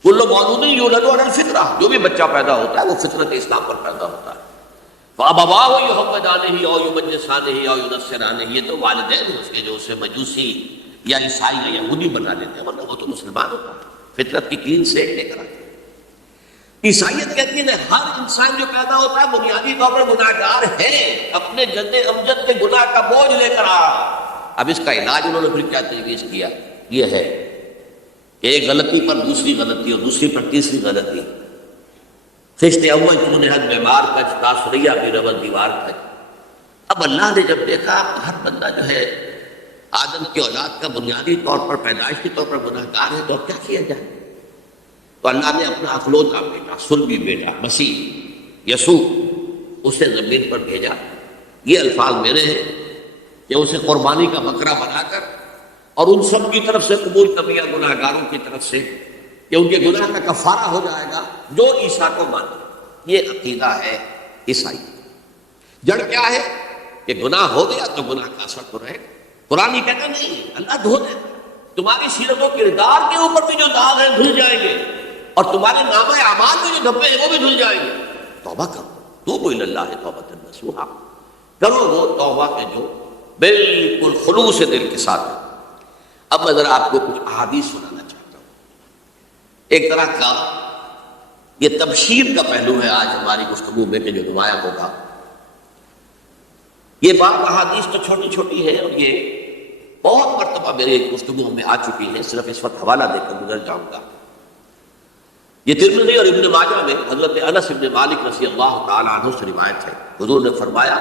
کل مولود یولد علی الفطرہ، جو بھی بچہ پیدا ہوتا ہے وہ فطرت اسلام پر پیدا ہوتا ہے۔ فَأَبَوَاهُ يُحَوِّدَانِهِ أَوْ يُمَجِّسَانِهِ أَوْ يُنَصِّرَانِهِ، یہ تو والدین ہیں اس کے جو اسے مجوسی یا عیسائی یا یہودی بنا دیتے ہیں، ورنہ وہ تو مسلمان ہوتا ہے، فطرت کی کلین سے لے کر آتے ہیں۔ عیسائیت کہتی ہے کہ ہر انسان جو پیدا ہوتا ہے بنیادی طور پر گناہگار ہے، اپنے جد امجد کے گناہ کا بوجھ لے کر آ رہا۔ اب اس کا علاج انہوں نے پھر کیا تجویز کیا، یہ ہے کہ ایک غلطی پر دوسری غلطی اور دوسری پر تیسری غلطی، خشت اول تو نہد بیمار کچ تاثریہ بھی ربط دیوار کچ۔ اب اللہ نے جب دیکھا ہر بندہ جو ہے آدم کی اولاد کا بنیادی طور پر پیدائشی طور پر گناہ گار ہے تو اب کیا کیا جائے، تو اللہ نے اپنا اکلوتا بیٹا، سلبی بیٹا مسیح یسوع اسے زمین پر بھیجا۔ یہ الفاظ میرے ہیں کہ اسے قربانی کا بکرا بنا کر اور ان سب کی طرف سے قبول کر لیا، گناہ گاروں کی طرف سے، کہ ان کے گناہ کا کفارہ ہو جائے گا جو عیسیٰ کو مانے۔ یہ عقیدہ ہے عیسائی۔ جڑ کیا ہے کہ گناہ ہو گیا تو گناہ کا اثر تو رہے گا۔ قرآن یہ کہتا نہیں، اللہ دھو دے، تمہاری سیرت و کردار کے اوپر بھی جو داغ ہیں دھل جائیں گے اور تمہارے نامہ اعمال میں جو دھبے ہیں وہ بھی دھل جائیں گے۔ توبہ کرو، توبوا الی اللہ توبۃ نصوحا، کرو وہ توبہ کے جو بالکل خلوص دل کے ساتھ۔ اب میں ذرا آپ کو کچھ احادیث سنانا چاہتا ہوں۔ ایک طرح کا یہ تبشیر کا پہلو ہے آج ہماری گفتگو میں کہ جو نمایاں ہوگا۔ یہ بات احادیث تو چھوٹی چھوٹی ہے اور یہ بہت مرتبہ میرے گفتگو میں آ چکی ہے، صرف اس وقت حوالہ دے کر گزر جاؤں گا۔ یہ ترمذی اور ابن ماجہ میں حضرت انس بن مالک رضی اللہ تعالی عنہ سے روایت ہے، حضور نے فرمایا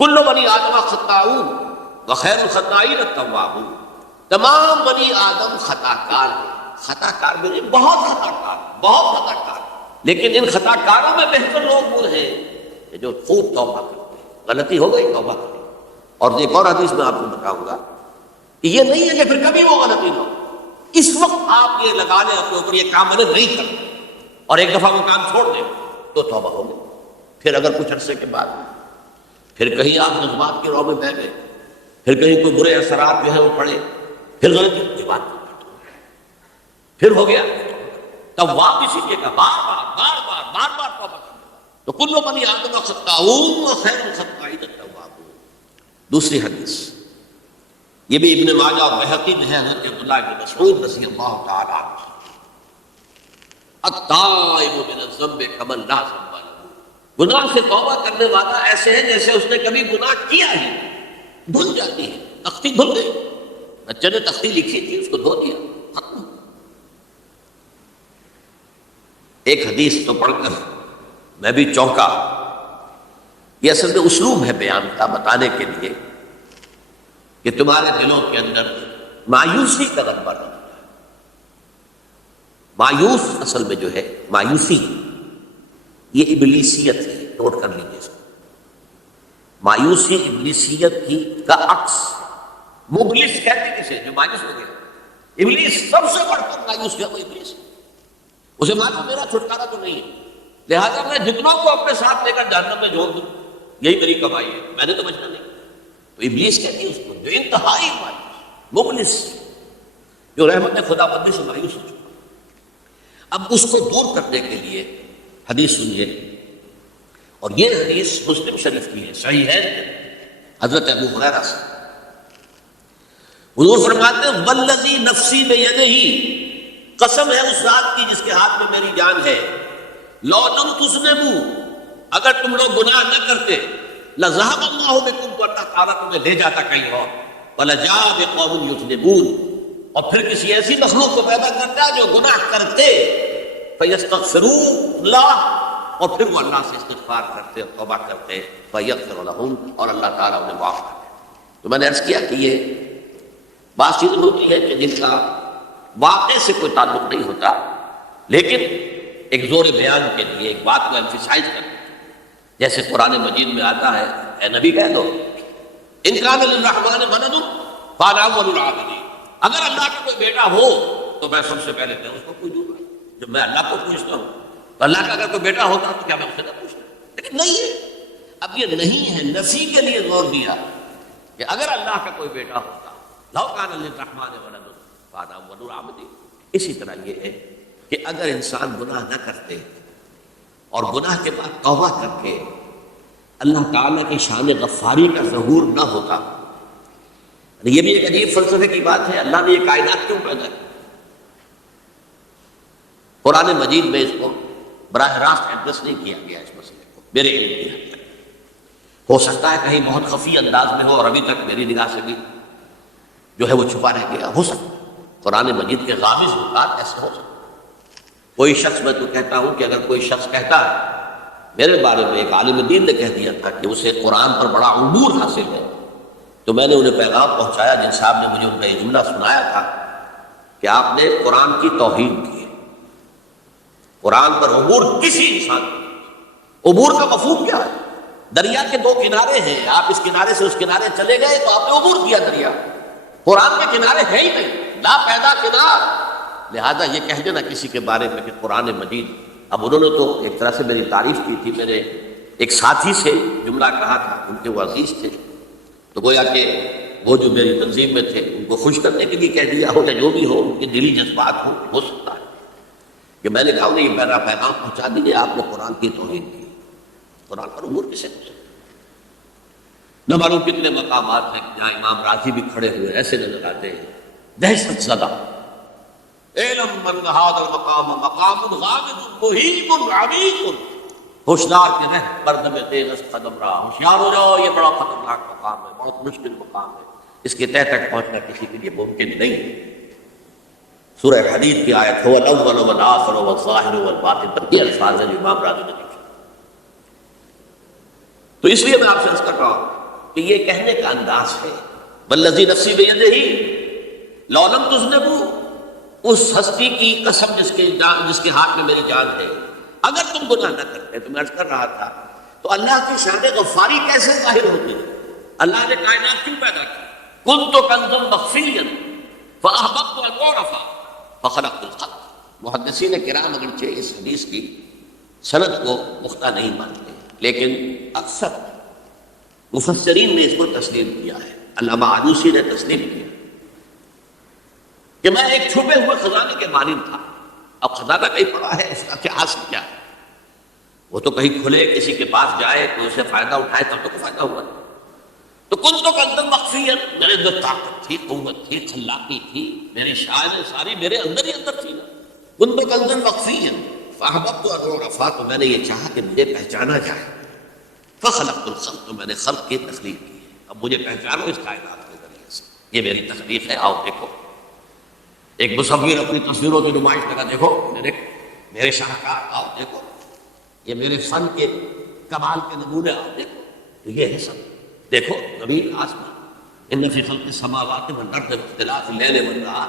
کل بنی آدم خطاؤون وخیر الخطائین التوابون، تمام بنی آدم خطا کار ہیں، خطا کار میں بہت خطا کار، بہت خطا کار، لیکن ان خطا کاروں میں بہتر لوگ وہ ہیں کہ جو خوب توبہ کرتے ہیں، غلطی ہو گئی توبہ کریں، اور ایک اور حدیث میں آپ کو بتاؤں گا کہ یہ نہیں ہے کہ پھر کبھی وہ غلطی نہ ہو، اس وقت آپ یہ لگا لیں اپنے اوپر یہ کام میں نے نہیں کرنا، اور ایک دفعہ وہ کام چھوڑ دیں تو توبہ ہو گئی۔ پھر اگر کچھ عرصے کے بعد پھر کہیں آپ جذبات کی رو میں بہ گئے، پھر کہیں کوئی برے اثرات جو ہیں وہ پڑے، پھر غلطی کی بات پھر ہو گیا، تب واپس اسی کا بار بار توبہ کرنا۔ تو کل بنی آدم خطاؤون وخیر الخطائین التوابون۔ دوسری حدیث یہ بھی ابن ماجہ اور بہقی میں ہے، حضرت عبداللہ بن مسعود رضی اللہ تعالی عنہ، التائب من الذنب کمن لا ذنب له، گناہ سے توبہ کرنے والا ایسے ہے جیسے اس نے کبھی گناہ کیا ہی، دھل جاتی ہے، تختی دھل گئی، بچے نے تختی لکھی تھی اس کو دھو دیا، ختم۔ ایک حدیث تو پڑھ کر میں بھی چونکا، یہ اصل میں اسلوب ہے بیان کا، بتانے کے لیے کہ تمہارے دلوں کے اندر مایوسی کا غلبہ نہ ہو۔ مایوس اصل میں جو ہے مایوسی یہ ابلیسیت ہے، نوٹ کر لیجیے اس کو۔ مایوسی ابلیسیت کی کا عکس، مبلس کہتے کسے جو مایوس ہو گیا، ابلیس سب سے بڑھ کر مایوس ہے وہ ابلیس، اسے معلوم میرا چھٹکارا تو نہیں ہے، لہذا میں جتنا کو اپنے ساتھ لے کر جہنم میں جھونک دوں یہی میری کمائی ہے، میں نے تو بچنا نہیں۔ تو ابلیس کہتی ہے اس کو جو انتہائی مایوس، مبلس، جو رحمت خدا بندی سے مایوس ہو چکا۔ اب اس کو دور کرنے کے لیے حدیث سنیے، اور یہ حدیث مسلم شریف کی ہے، صحیح ہے، حضرت ابو ہریرہ سے حضور فرماتے ہیں والذی نفسی بیدہ، قسم ہے اس ذات کی جس کے ہاتھ میں میری جان ہے، لو لم تذنبوا، اگر تم لوگ گناہ نہ کرتے، لذهب اللہ بکم، تو اللہ تعالیٰ تمہیں لے جاتا کہیں اور، ولجاء بقوم یذنبون، اور پھر کسی ایسی مخلوق کو پیدا کرتا جو گناہ کرتے، فیستغفرون اللہ، اور پھر وہ اللہ سے استغفار کرتے اور توبہ کرتے، فیغفر لہم، اور اللہ تعالیٰ انہیں معاف کرتے۔ تو میں نے عرض کیا کہ یہ بات چیز ہوتی ہے کہ جن کا واقع سے کوئی تعلق نہیں ہوتا، لیکن ایک زور بیان کے لیے ایک بات کو ایمفیسائز کرتے، جیسے قرآن مجید میں آتا ہے، اے نبی کہہ دو ان کان للرحمن ولد فانا اول العابدین، اگر اللہ کا کوئی بیٹا ہو تو میں سب سے پہلے میں اس کو پوجوں گا، جب میں اللہ کو پوچھتا ہوں تو اللہ کا اگر کوئی بیٹا ہوتا تو کیا میں اس سے نہ پوچھتا، لیکن نہیں ہے۔ اب یہ نہیں ہے، نفی کے لیے زور دیا کہ اگر اللہ کا کوئی بیٹا ہوتا، لو کان للرحمن ولد فانا اول العابدین۔ اسی طرح یہ ہے کہ اگر انسان گناہ نہ کرتے اور گناہ کے بعد توبہ کر کے اللہ تعالیٰ کی شان غفاری کا ظہور نہ ہوتا، یہ بھی ایک عجیب فلسفے کی بات ہے، اللہ نے یہ کائنات کیوں پیدا کی؟ قرآن مجید میں اس کو براہ راست ایڈریس نہیں کیا گیا اس مسئلے کو، میرے علم کی حد تک۔ ہو سکتا ہے کہیں بہت خفی انداز میں ہو اور ابھی تک میری نگاہ سے بھی جو ہے وہ چھپا رہ گیا، ہو سکتا ہے قرآن مجید کے غامض نکات ایسے ہو سکتے۔ کوئی شخص، میں تو کہتا ہوں کہ اگر کوئی شخص کہتا ہے، میرے بارے میں ایک عالم دین نے کہہ دیا تھا کہ اسے قرآن پر بڑا عبور حاصل ہے، تو میں نے انہیں پیغام پہنچایا، جن صاحب نے مجھے ان کا یہ جملہ سنایا تھا کہ آپ نے قرآن کی توہین کی ہے، قرآن پر عبور کسی انسان کو، عبور کا مفہوم کیا ہے؟ دریا کے دو کنارے ہیں، آپ اس کنارے سے اس کنارے چلے گئے تو آپ نے عبور کیا دریا، قرآن کے کنارے ہے ہی نہیں، لا پیدا کنار۔ لہذا یہ کہہ دینا کسی کے بارے میں کہ قرآن مجید، اب انہوں نے تو ایک طرح سے میری تعریف کی تھی، میرے ایک ساتھی سے جملہ کہا تھا، ان کے وہ عزیز تھے، تو گویا کہ وہ جو میری تنظیم میں تھے ان کو خوش کرنے کے لیے کہہ دیا ہو یا جو بھی ہو، ان کے دلی جذبات ہو سکتا ہے کہ میں نے کہا انہیں یہ میرا پیغام پہنچا دیجیے، آپ نے قرآن کی توہین کی، قرآن پر عبور کسے ہو سکتا؟ نہ معلوم کتنے مقامات ہیں جہاں امام راضی بھی کھڑے ہوئے ایسے نظر آتے ہیں، دہشت زدہ، اعلم من هذا المقام مقام غامض مہیب عمیق، ہوشیار کے رہ پردہ میں تیغ قدم رہا، ہوشیار ہو جاؤ، یہ بڑا خطرناک مقام ہے، بہت مشکل مقام ہے، اس کے تہ تک پہنچنا کسی کے لیے ممکن نہیں۔ سورہ حدید کی آیت هو الاول والآخر والظاہر والباطن، پر یہ الفاظ ہیں جو امام راضی نے لکھے۔ تو اس لیے میں آپ سے عرض کر رہا ہوں کہ یہ کہنے کا انداز ہے، والذی نفسی بیدہ لو لم تذنبوا، اس ہستی کی قسم جس کے ہاتھ میں میری جان ہے، اگر تم گناہ نہ کرتے، تو میں عرض کر رہا تھا تو اللہ کی شان غفاری کیسے ظاہر ہوتی ہے؟ اللہ نے کائنات کیوں پیدا کی؟ کنت کنزا مخفیا فاحببت ان اعرف فخلقت الخلق. محدثین کرام اگرچہ اس حدیث کی سند کو پختہ نہیں مانتے، لیکن اکثر مفسرین نے اس کو تسلیم کیا ہے. علامہ آلوسی نے تسلیم کیا کہ میں ایک چھپے ہوئے خزانے کے مانند تھا. اب خزانہ کہیں پڑا ہے، اس کا کیا حاصل کیا ہے؟ وہ تو کہیں کھلے کسی کے پاس جائے تو اسے فائدہ اٹھائے تب تو فائدہ ہوا. تو کنت کنزا مخفیا، میرے اندر طاقت تھی، قوت تھی، خلاقی تھی، میری شاعری ساری میرے اندر ہی اندر تھی. کنت کنزا مخفیا فاحببت ان اعرف، تو میں نے یہ چاہا کہ مجھے پہچانا جائے. فخلقت الخلق، تو میں نے خلق کی تخلیق کی. اب مجھے پہچانو اس کائنات کے ذریعے سے، یہ میری تخلیق ہے. آؤ دیکھو، ایک مصور اپنی تصویروں کی نمائش لگا، دیکھو میرے شاہکار، آؤ دیکھو یہ میرے فن کے کمال کے نمونے، آؤ دیکھو. تو یہ ہے سب. دیکھو زمین آسمان، ان فی خلق السماوات والارض واختلاف اللیل والنہار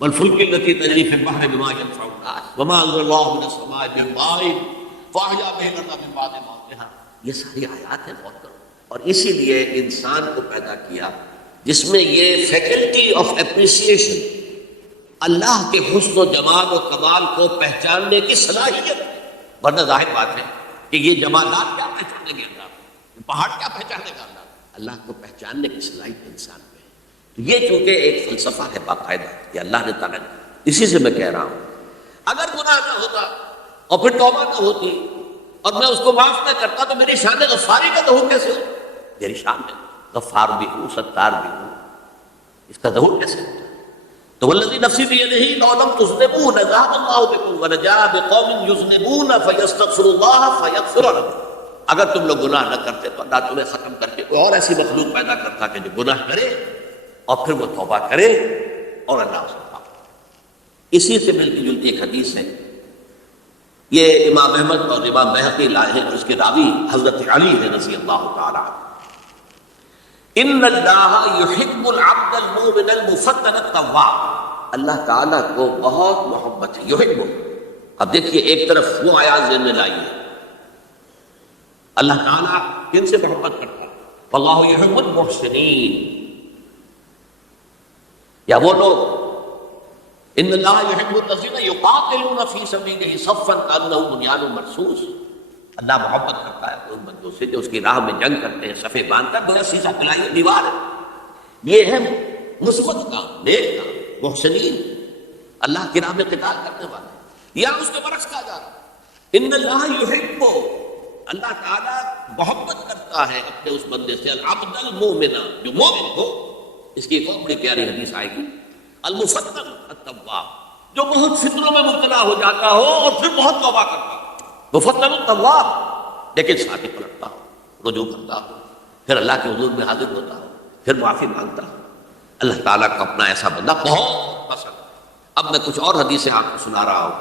والفلک التي تجری فی البحر بما ينفع الناس وما انزل الله من السماء من ماء فاحیا به الارض من بعد موتها. یہ ساری آیات ہیں بہت. اور اسی لیے انسان کو پیدا کیا جس میں یہ فیکلٹی آف اپریسیشن، اللہ کے حسن و جمال و کمال کو پہچاننے کی صلاحیت ہے. ورنہ ظاہر بات ہے کہ یہ جمالات کیا پہچاننے گے اللہ کو، پہاڑ کیا پہچانے گا اللہ کو پہچاننے کی صلاحیت انسان میں. تو یہ چونکہ ایک فلسفہ ہے باقاعدہ کہ اللہ نے تعالیٰ، اسی سے میں کہہ رہا ہوں اگر گناہ نہ ہوتا اور پھر توبہ نہ ہوتی اور میں اس کو معاف نہ کرتا تو میری شان غفاری کا ظہور کیسے ہو؟ میری شان میں غفار بھی ہوں، ستار بھی ہوں، اس کا ظہور کیسے ہوتا؟ تو والذی نفسی بیدہ لو لم تذنبوا لذهب اللہ بکم ولجاء بقوم یذنبون فیستغفروا اللہ فیغفر لهم. اگر تم لوگ گناہ نہ کرتے تو اللہ تمہیں ختم کر کے کوئی اور ایسی مخلوق پیدا کرتا کہ جو گناہ کرے اور پھر وہ توبہ کرے اور اللہ اس کو معاف کرے. اسی سے ملتی جلتی ایک حدیث ہے، یہ امام احمد اور امام بہقی لائے ہیں، اور اس کے راوی حضرت علی ہے رضی اللہ تعالی عنہ. ان اللہ یحب العبد المؤمن المفتن التواب، اللہ تعالیٰ کو بہت محبت ہے. یحب، اب دیکھیے ایک طرف وہ آیات ذہن میں لائیے، اللہ تعالیٰ کن سے محبت کرتا ہے؟ واللہ یحب المحسنین. یا وہ لوگ ان اللہ یحب الذین یقاتلون فی سبیلہ صفا کانہم بنیان مرصوص، اللہ محبت کرتا ہے ان بندوں سے جو اس کی راہ میں جنگ کرتے ہیں صفے باندھ کر، بڑا سیسا پلائی دیوار ہے. یہ ہے مثبت کام، نیک کام، محسنین، اللہ کی راہ میں قتال کرنے والے. یا اس کے برعکس کہا جا رہا ان اللہ یحب، اللہ تعالیٰ محبت کرتا ہے اپنے اس بندے سے العبد المؤمن، جو مومن ہو. اس کی ایک اور بڑی پیاری حدیث آئے گی، المفتن التواب، جو بہت فطروں میں مبتلا ہو جاتا ہو اور پھر بہت توبہ کرتا ہو. مفتن التواب، لیکن ساتھ ہی پلٹتا ہو، رجوع کرتا ہو، پھر اللہ کے حضور میں حاضر ہوتا ہو، پھر معافی مانگتا ہو. اللہ تعالیٰ کا اپنا ایسا بندہ بہت پسند ہے. اب میں کچھ اور حدیثیں آپ کو سنا رہا ہوں.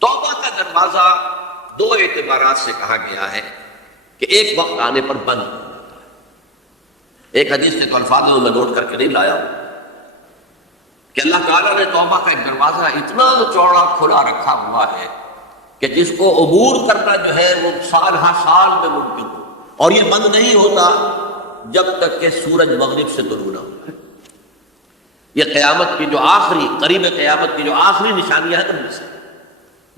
توبہ کا دروازہ دو اعتبارات سے کہا گیا ہے کہ ایک وقت آنے پر بند ہو جاتا ہے. ایک حدیث کے الفاظ میں نوٹ کر کے نہیں لایا ہوں کہ اللہ تعالیٰ نے توبہ کا ایک دروازہ اتنا چوڑا کھلا رکھا ہوا ہے کہ جس کو عبور کرنا جو ہے وہ سال ہر سال میں ممکن ہو، اور یہ بند نہیں ہوتا جب تک کہ سورج مغرب سے طلوع نہ ہو. یہ قیامت کی جو آخری، قریب قیامت کی جو آخری نشانیاں ہیں ان میں سے.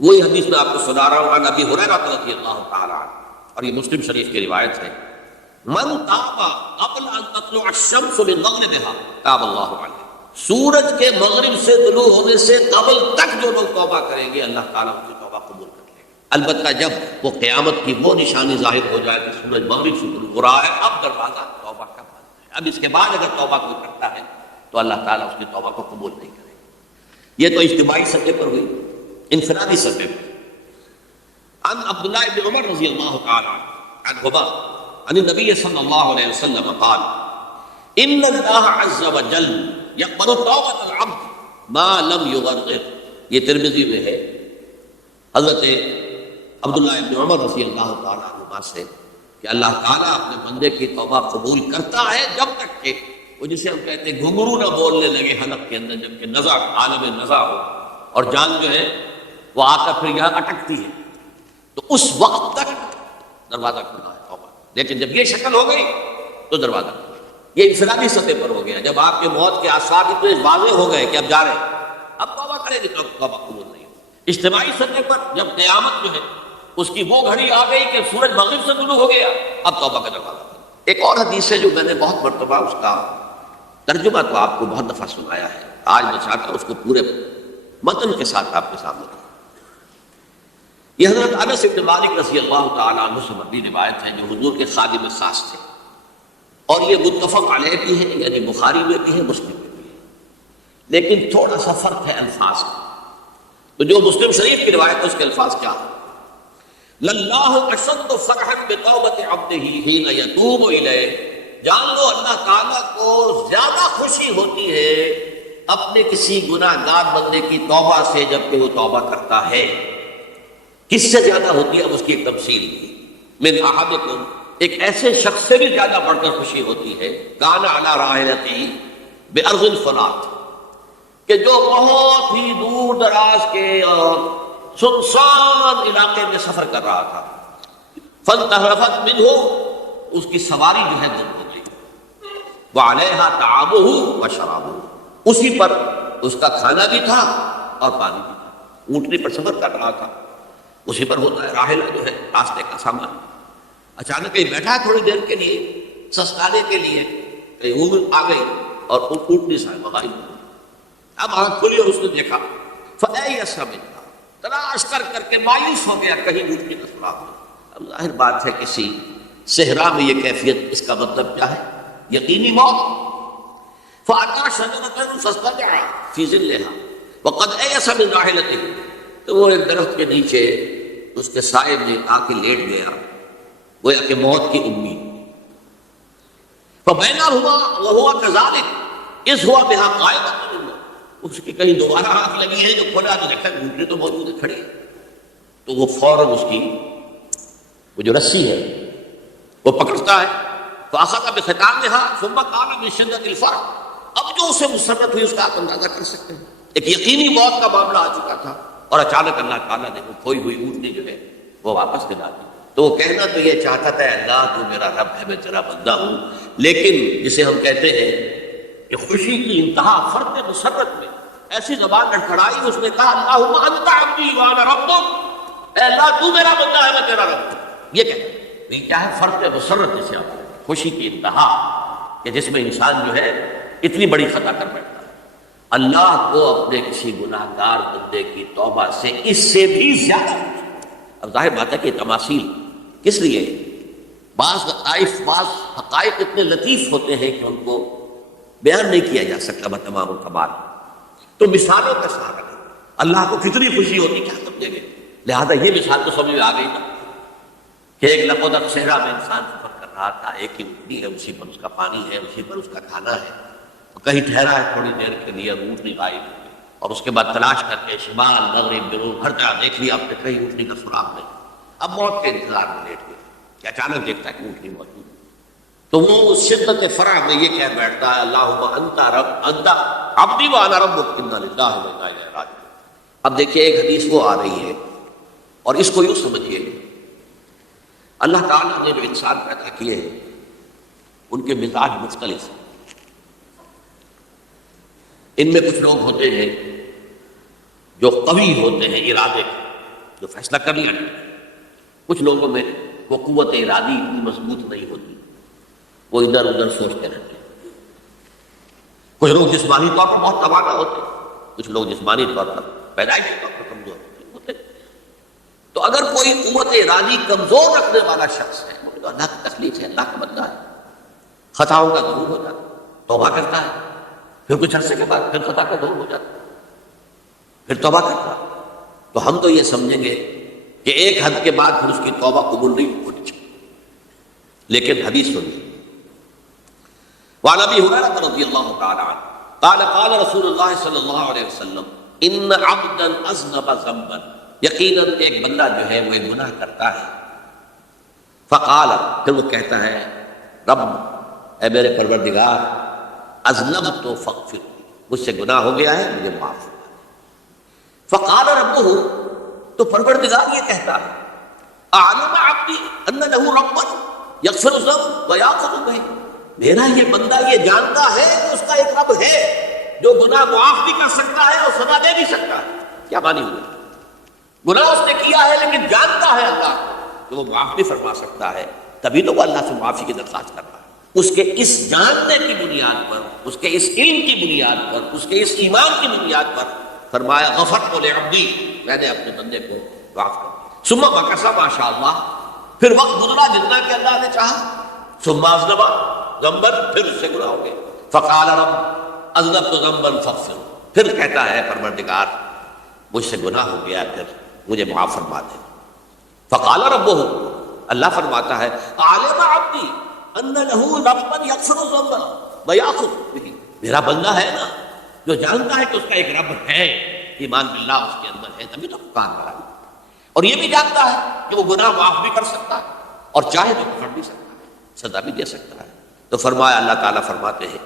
وہی حدیث میں آپ کو سنا رہا ہوں عن ابی ہریرہ رضی اللہ تعالی عنہ، اور یہ مسلم شریف کی روایت ہے، من تاب قبل ان تطلع الشمس من مغربها تاب اللہ علیہ. سورج کے مغرب سے طلوع ہونے سے قبل تک جو لوگ توبہ کریں گے اللہ تعالیٰ ان کی توبہ قبول کر لے گا. البتہ جب وہ قیامت کی وہ نشانی ظاہر ہو جائے کہ سورج مغرب سے طلوع ہو رہا ہے، اب دروازہ توبہ کا بند ہے. اب اس کے بعد اگر توبہ کوئی کرتا ہے تو اللہ تعالیٰ اس کی توبہ کو قبول نہیں کرے گا. یہ تو اجتماعی سطح پر ہوئی. انفرادی سطح پر عن عبداللہ بن عمر رضی اللہ تعالی عنہما عن النبی صلی اللہ علیہ وسلم قال ان اللہ عز وجل یقبل توبۃ العبد ما لم یغرغر. یہ ترمذی میں ہے حضرت عبداللہ بن عمر رضی اللہ تعالی عنہما سے کہ اللہ تعالیٰ اپنے بندے کی توبہ قبول کرتا ہے جب تک کہ وہ جسے ہم کہتے ہیں گھنگرو نہ بولنے لگے حلق کے اندر، جب کہ نزع، عالم نزع ہو اور جان جو ہے وہ آ کر پھر یہاں اٹکتی ہے، تو اس وقت تک دروازہ کھلا ہے توبہ. لیکن جب یہ شکل ہو گئی تو دروازہ کھول۔ یہ انفرادی سطح پر ہو گیا، جب آپ کے موت کے آثار اتنے واضح ہو گئے کہ اب جا رہے ہیں، اب توبہ کریں گے تو اب توبہ قبول نہیں ہوگی۔ اجتماعی سطح پر جب قیامت جو ہے اس کی وہ گھڑی آ گئی کہ سورج مغرب سے طلوع ہو گیا، اب توبہ کا دروازہ کھول۔ ایک اور حدیث ہے جو میں نے بہت مرتبہ اس کا ترجمہ تو آپ کو بہت دفعہ سنایا ہے، آج میں چاہتا ہوں اس کو پورے متن کے ساتھ آپ کے سامنے رکھوں۔ یہ حضرت انس بن مالک رضی اللہ تعالیٰ عنہ سے مروی روایت ہے، جو حضور کے خادم خاص تھے، اور یہ متفق علیہ بھی ہے، یعنی بخاری میں بھی ہے، مسلم میں بھی ہے، لیکن تھوڑا سا فرق ہے الفاظ کا۔ تو جو مسلم شریف کی روایت ہے اس کے الفاظ کیا ہے؟ للہ اشد فرحا بتوبۃ عبدہ حین یتوب الیہ، جان لو اللہ تعالیٰ کو زیادہ خوشی ہوتی ہے اپنے کسی گناہ گار بندے کی توبہ سے جب کہ وہ توبہ کرتا ہے۔ کس سے زیادہ ہوتی ہے؟ اب اس کی ایک تفصیل کی، من احدکم، ایک ایسے شخص سے بھی زیادہ بڑھ کر خوشی ہوتی ہے، کان علی راحلتہ بارض الفلات، کہ جو بہت ہی دور دراز کے اور سنسان علاقے میں سفر کر رہا تھا، فانتحرفت منہ، اس کی سواری جو ہے گم ہو گئی، وعلیہا طعامہ وشرابہ، اسی پر اس کا کھانا بھی تھا اور پانی بھی تھا، اونٹنی پر سفر کر رہا تھا، اسی پر ہوتا ہے راحلہ جو ہے راستے کا سامان۔ اچانک کہیں بیٹھا ہے تھوڑی دیر کے لیے سستانے کے لیے، کہیں اونٹ آ گئی اور اونٹنی صاحب غائب ہو گئی۔ اب آنکھ کھلی اور اس نے دیکھا، فَأَيَّسَ مِنْهَا، تلاش کر کر کے مایوس ہو گیا، کہیں اونٹنی کا سراغ نہیں۔ اب ظاہر بات ہے کسی صحرا میں یہ کیفیت، اس کا مطلب کیا ہے؟ یقینی موت۔ فَأَتَىٰ شَجَرَةً فَاسْتَجَعَ فِي ظِلِّهَا وَقَدْ أَيَسَ مِنْ رَاحِلَتِهِ، تو وہ ایک درخت کے نیچے اس کے سائے میں آ کے لیٹ گیا، گویا کہ موت کی امید۔ فَبَيْنَهُمَا وَهُوَ كَذَٰلِكَ إِذْ هُوَ بِهَا قَائِمٌ، اس کی کہیں دوبارہ آنکھ لگی ہے جو کھولا تو دیکھا گھٹنے تو موجود ہے کھڑی، تو وہ فوراً اس کی وہ جو رسی ہے وہ پکڑتا ہے، فَأَخَذَ بِخِتَامِهَا ثُمَّ قَالَ مِن شِدَّةِ الْفَرْحِ، اب جو اسے مسرت ہوئی اس کا آپ اندازہ کر سکتے ہیں، ایک یقینی موت کا معاملہ آ چکا تھا، اور اچانک اللہ تعالیٰ نے وہ کھوئی ہوئی اونٹنی جو ہے وہ واپس دلا دی۔ تو وہ کہنا تو یہ چاہتا تھا، اللہ تو میرا رب ہے، میں تیرا بندہ ہوں، لیکن جسے ہم کہتے ہیں کہ خوشی کی انتہا فرد مسرت میں ایسی زبان لڑکھڑائی، اس نے کہا اللہم انت عبدی وانا ربک، اے اللہ تو میرا بندہ ہے، میں تیرا رب ہوں۔ یہ کہتے ہیں یہ کیا ہے؟ فرد مسرت جسے آپ خوشی کی انتہا، کہ جس میں انسان جو ہے اتنی بڑی خطا کر بیٹھتا ہے۔ اللہ کو اپنے کسی گناہ گار بندے کی توبہ سے اس سے بھی زیادہ خوشی۔ اب ظاہر بات ہے کہ تماثیل کس لیے؟ بعض لطائف، بعض حقائق اتنے لطیف ہوتے ہیں کہ ان کو بیان نہیں کیا جا سکتا بتمام الکمال، تو مثالوں کا سہارا ہے۔ اللہ کو کتنی خوشی ہوتی کیا سمجھیں گے؟ لہذا یہ مثال تو سمجھ میں آ گئی نا کہ ایک لقودق صحرا میں انسان سفر کر رہا تھا، ایک ہی اونٹنی ہے، اسی پر اس کا پانی ہے، اسی پر اس کا کھانا ہے، کہیں ٹھہرا ہے تھوڑی دیر کے لیے، اونٹنی غائب ہو گئی، اور اس کے بعد تلاش کر کے شمال مغرب جنوب ہر جگہ دیکھ لیا آپ نے، کہیں اونٹنی کا سراغ نہیں۔ اب موت کے انتظار میں لیٹ گیا کہ اچانک دیکھتا ہے کہ اونٹنی موجود ہے، تو وہ شدت فرح میں یہ کہہ بیٹھتا ہے اللہم انت رب انت عبدی وانا ربک انا للہ و انا الیہ راجعون۔ اب دیکھیے ایک حدیث وہ آ رہی ہے، اور اس کو یوں سمجھیے، اللہ تعالیٰ نے جو انسان پیدا کیے ہیں ان کے مزاج مختلف ہیں۔ ان میں کچھ لوگ ہوتے ہیں جو قوی ہوتے ہیں ارادے کے، جو فیصلہ کر لیا جائے، کچھ لوگوں میں وہ قوت ارادی اتنی مضبوط نہیں ہوتی، وہ ادھر ادھر سوچتے رہتے ہیں۔ کچھ لوگ جسمانی طور پر بہت توانا ہوتے ہیں، کچھ لوگ جسمانی طور پر پیدائشی طور پر کمزور ہوتے ہیں۔ تو اگر کوئی قوت ارادی کمزور رکھنے والا شخص ہے، وہ تو اللہ کی تخلیق ہے، اللہ کا بندہ ہے، خطاؤں کا دور ہو جاتا ہے، توبہ کرتا ہے، پھر کچھ عرصے کے بعد پھر خطا کا دور ہو جاتا ہے، پھر توبہ کرتا ہے، تو ہم تو یہ سمجھیں گے کہ ایک حد کے بعد پھر اس کی توبہ قبول نہیں ہونی چاہیے۔ لیکن حدیث سنیے، وعن ابی ہریرہ رضی اللہ تعالی عنہ قال قال رسول اللہ صلی اللہ علیہ وسلم ان عبدا اذنب ذنبا، یقیناً ایک بندہ جو ہے وہ ایک گناہ کرتا ہے، فقال، پھر وہ کہتا ہے رب، اے میرے پروردگار، اذنبت فاغفر، مجھ سے گناہ ہو گیا ہے، مجھے معاف کر۔ فقال ربہ، تو پروردگار یہ کہتا ہے اعلم عبدی ان لہ ربا، یغفر الذنب ویأخذ به، میرا یہ بندہ یہ جانتا ہے کہ اس کا ایک رب ہے جو گناہ معاف بھی کر سکتا ہے اور سزا دے بھی سکتا ہے. کیا معنی ہوئی؟ گناہ اس نے کیا ہے لیکن جانتا ہے اللہ کہ وہ معاف بھی فرما سکتا ہے، تبھی تو وہ اللہ سے معافی کی درخواست کر رہا ہے. اس کے اس جاننے کی بنیاد پر، اس کے اس علم کی بنیاد پر، اس کے اس ایمان کی بنیاد پر فرمایا غفرت لعبدی، میں نے اپنے بندے کو معاف کر دیا. ثم مکث ما شاء اللہ، پھر وقت گزرا جتنا کہ اللہ نے چاہا. ثم اذنب ذنبا، پھر اس سے گناہ ہو گئے. فقال رب اذنبت ذنبا فاغفر، پھر کہتا ہے پروردگار مجھ سے گناہ ہو گیا، پھر مجھے معاف فرما دے. فقال ربہ، اللہ فرماتا ہے علم عبدی ان له ربا یغفر الذنب ویأخذ به، میرا بندہ ہے نا جو جانتا ہے کہ اس کا ایک رب ہے، ایمان باللہ اس کے اندر ہے، تبھی تو پکار رہا ہے. اور یہ بھی جانتا ہے کہ وہ گناہ معاف بھی کر سکتا ہے اور چاہے تو پکڑ بھی سکتا ہے، سزا بھی دے سکتا ہے. تو فرمایا، اللہ تعالیٰ فرماتے ہیں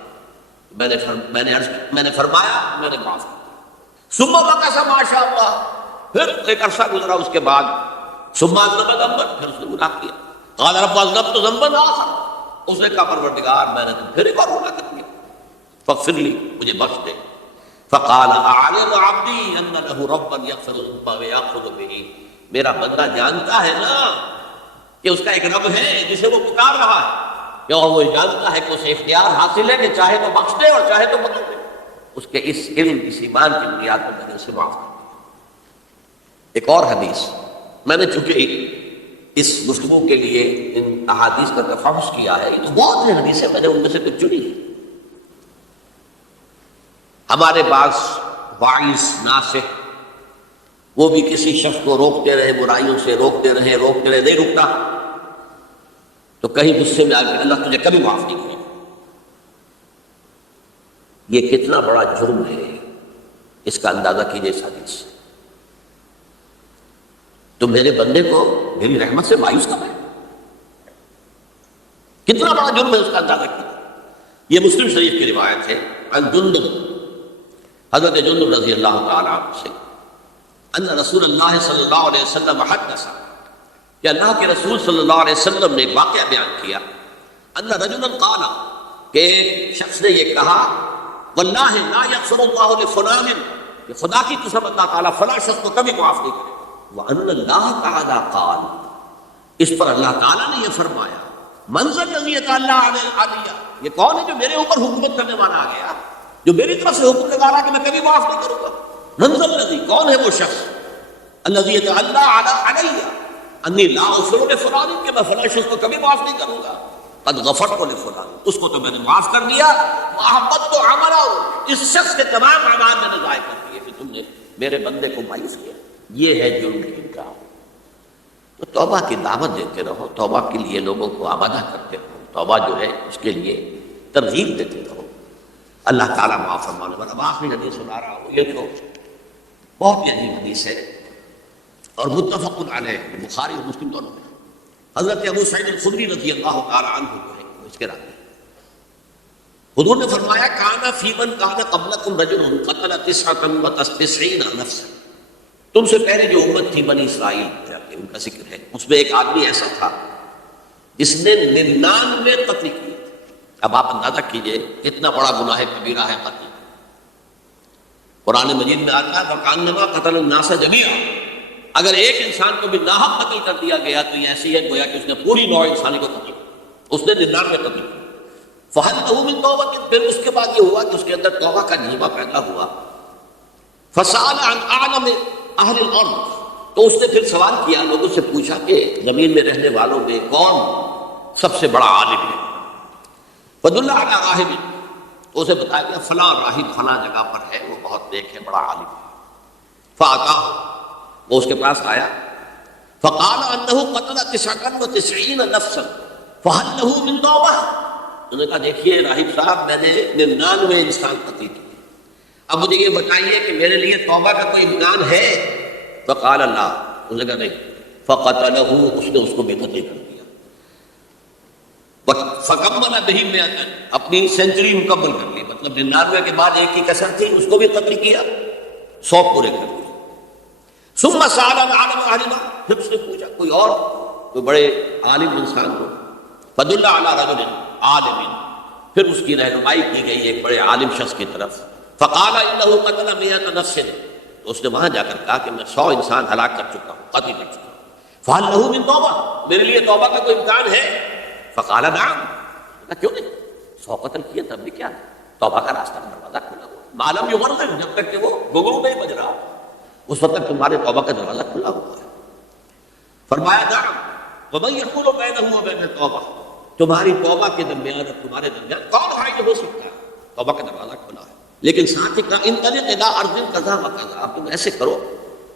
میں نے فرمایا میں نے معاف کر دیا. ثم مکث ما شاء اللہ، پھر ایک عرصہ گزرا اس کے بعد. ثم اذنب ذنبا، پھر اس نے گناہ کیا. قال رب اذنبت ذنبا آخر، اس نے کہا پروردگار میں نے پھر ایک اور گناہ کر دیا، فاغفر لی، مجھے بخش دے. فقال اعلم عبدی ان له ربا یغفر الذنب ویأخذ به، میرا بندہ جانتا ہے نا کہ اس کا ایک رب ہے جسے وہ پکار رہا ہے، کہ وہ جانتا ہے کہ اسے اختیار حاصل ہے کہ چاہے تو بخش دے اور چاہے تو پکڑ دے. اس کے اس علم، اس ایمان کی بنیاد پر میں نے اسے معاف کر دیا. ایک اور حدیث، میں نے چونکہ اس گفتگو کے لیے ان احادیث کا تفحص کیا ہے، یہ تو بہت سی حدیثیں میں نے ان میں سے کچھ چنی. ہمارے بعض واعظ ناصح وہ بھی کسی شخص کو روکتے رہے، برائیوں سے روکتے رہے، نہیں رکتا، تو کہیں غصے میں آ گیا اللہ تجھے کبھی معاف نہیں کرے. یہ کتنا بڑا جرم ہے، اس کا اندازہ کیجیے اس حدیث سے. تو میرے بندے کو میری رحمت سے مایوس کر رہے، کتنا بڑا جرم ہے اس کا اندازہ کیجیے. یہ مسلم شریف کی روایت ہے عن جندب، حضرت جندب رضی اللہ تعالیٰ عنہ سے، ان رسول اللہ صلی اللہ علیہ وسلم حدث، کہ اللہ کے رسول صلی اللہ علیہ وسلم نے ایک واقعہ بیان کیا. ان رجلا قال، کہ ایک شخص نے یہ کہا واللہ لا یغفر اللہ لفلان، کہ خدا کی قسم اللہ تعالیٰ فلاں شخص کو کبھی معاف نہیں کرے. وان اللہ تعالیٰ قال، اس پر اللہ تعالیٰ نے یہ فرمایا من ذا الذی یتعالی علیہ، یہ کون ہے جو میرے اوپر حکومت کرنے والا آ گیا، جو میری طرف سے حکم لگا رہا کہ میں کبھی معاف نہیں کروں گا. من ذا الذی، کون ہے وہ شخص، الذی یتعالی علیہ انی لا اغفر لفلان، کہ میں فلاں شخص کو کبھی معاف نہیں کروں گا. قد غفرت لفلان، اس کو تو میں نے معاف کر دیا. محبت تو عملہ، اس شخص کے تمام اعمال میں نے ضائع کر دیے کہ تم نے میرے بندے کو مایوس کیا. یہ ہے جرم کی انکار. تو توبہ کی دعوت دیتے رہو، توبہ کے لیے لوگوں کو آمادہ کرتے رہو، توبہ جو ہے اس کے لیے ترغیب دیتے رہو، اللہ تعالیٰ معاف فرمانے والا. اب آخری حدیث سنا رہا ہوں، یہ تو بہت ہی عجیب حدیث ہے اور متفق علیہ، بخاری اور مسلم دونوں میں. حضرت ابو سعید الخدری رضی اللہ تعالیٰ عنہ جو ہے اس کے راوی، حضور نے فرمایا کان فی من کان قبلکم رجل قتل 99 نفسا، تم سے پہلے جو امت تھی بنی اسرائیل، ان کا ذکر ہے، اس میں ایک آدمی ایسا تھا جس نے 99 قتل کیے. اب آپ اندازہ کیجئے کتنا بڑا گناہ کبیرہ ہے قتل. قرآن مجید میں آتا ہے فَكَأَنَّمَا قَتَلَ النَّاسَ جَمِيعًا، اگر ایک انسان کو بھی ناحق قتل کر دیا گیا تو یہ ایسی ہے گویا کہ اس نے پوری نوع انسانی کو قتل کیا. اس نے 99 قتل کیا. فَهَلْ لَهُ مِن تَوْبَةٍ، پھر اس کے بعد یہ ہوا کہ اس کے اندر توبہ کا جذبہ پیدا ہوا. فَسَأَلَ عَنْ أَعْلَمِ أَهْلِ الْأَرْضِ، تو اس نے پھر سوال کیا، لوگوں سے پوچھا کہ زمین میں رہنے والوں میں کون سب سے بڑا عالم ہے. فَدُلَّ عَلَىٰ رَاهِبٍ، تو اسے بتایا گیا فلاں راہب فلاں جگہ پر ہے، وہ بہت نیک ہے، بڑا عالم ہے. فَأَتَاهُ، وہ اس کے پاس آیا. فَقَالَ أَنَّهُ قَتَلَ 99 نَفْسًا فَهَلْ لَهُ مِن تَوْبَةٍ، انہوں نے کہا دیکھیے راہب صاحب میں نے 99 انسان قتل کیے، اب مجھے یہ بتائیے کہ میرے لیے توبہ کا کوئی امکان ہے. فقال لا، انہوں نے کہا نہیں. فقتلہ، اس نے اس کو بے قتل کر دیا. فکمل بہ 100، اپنی سینچری مکمل کر لی، مطلب 99 کے بعد ایک کی کسر تھی، اس کو بھی قتل کیا، 100 پورے کر دیے. ثم سأل عن عالم اہلنا، پھر اس نے پوچھا کوئی اور کوئی بڑے عالم انسان ہو. فدل علی رجل عالم، پھر اس کی رہنمائی کی گئی ایک بڑے عالم شخص کی طرف. فقال انه قتل 100 نفس، تو اس نے وہاں جا کر کہا کہ میں 100 انسان ہلاک کر چکا ہوں، قتل کر چکا ہوں. فهل له من توبہ، میرے لیے توبہ کا کوئی امکان ہے؟ فقال نعم، کیوں نہیں، 100 قتل کیے تب بھی کیا ہے، توبہ کا راستہ دروازہ کھلا ہوا، معلوم یغرغر، جب تک کہ وہ گگڑو نہیں بج رہا اس وقت تک تمہارے توبہ کا دروازہ کھلا ہوا ہے. فرمایا نعم ومن يحول بینہ وبین التوبہ، تمہاری توبہ کے درمیان اور تمہارے درمیان کون حائل ہو سکتا ہے، توبہ کا دروازہ کھلا ہے. لیکن ساتھ ہی کہا انطلق الی ارض کذا وکذا، تم ایسے کرو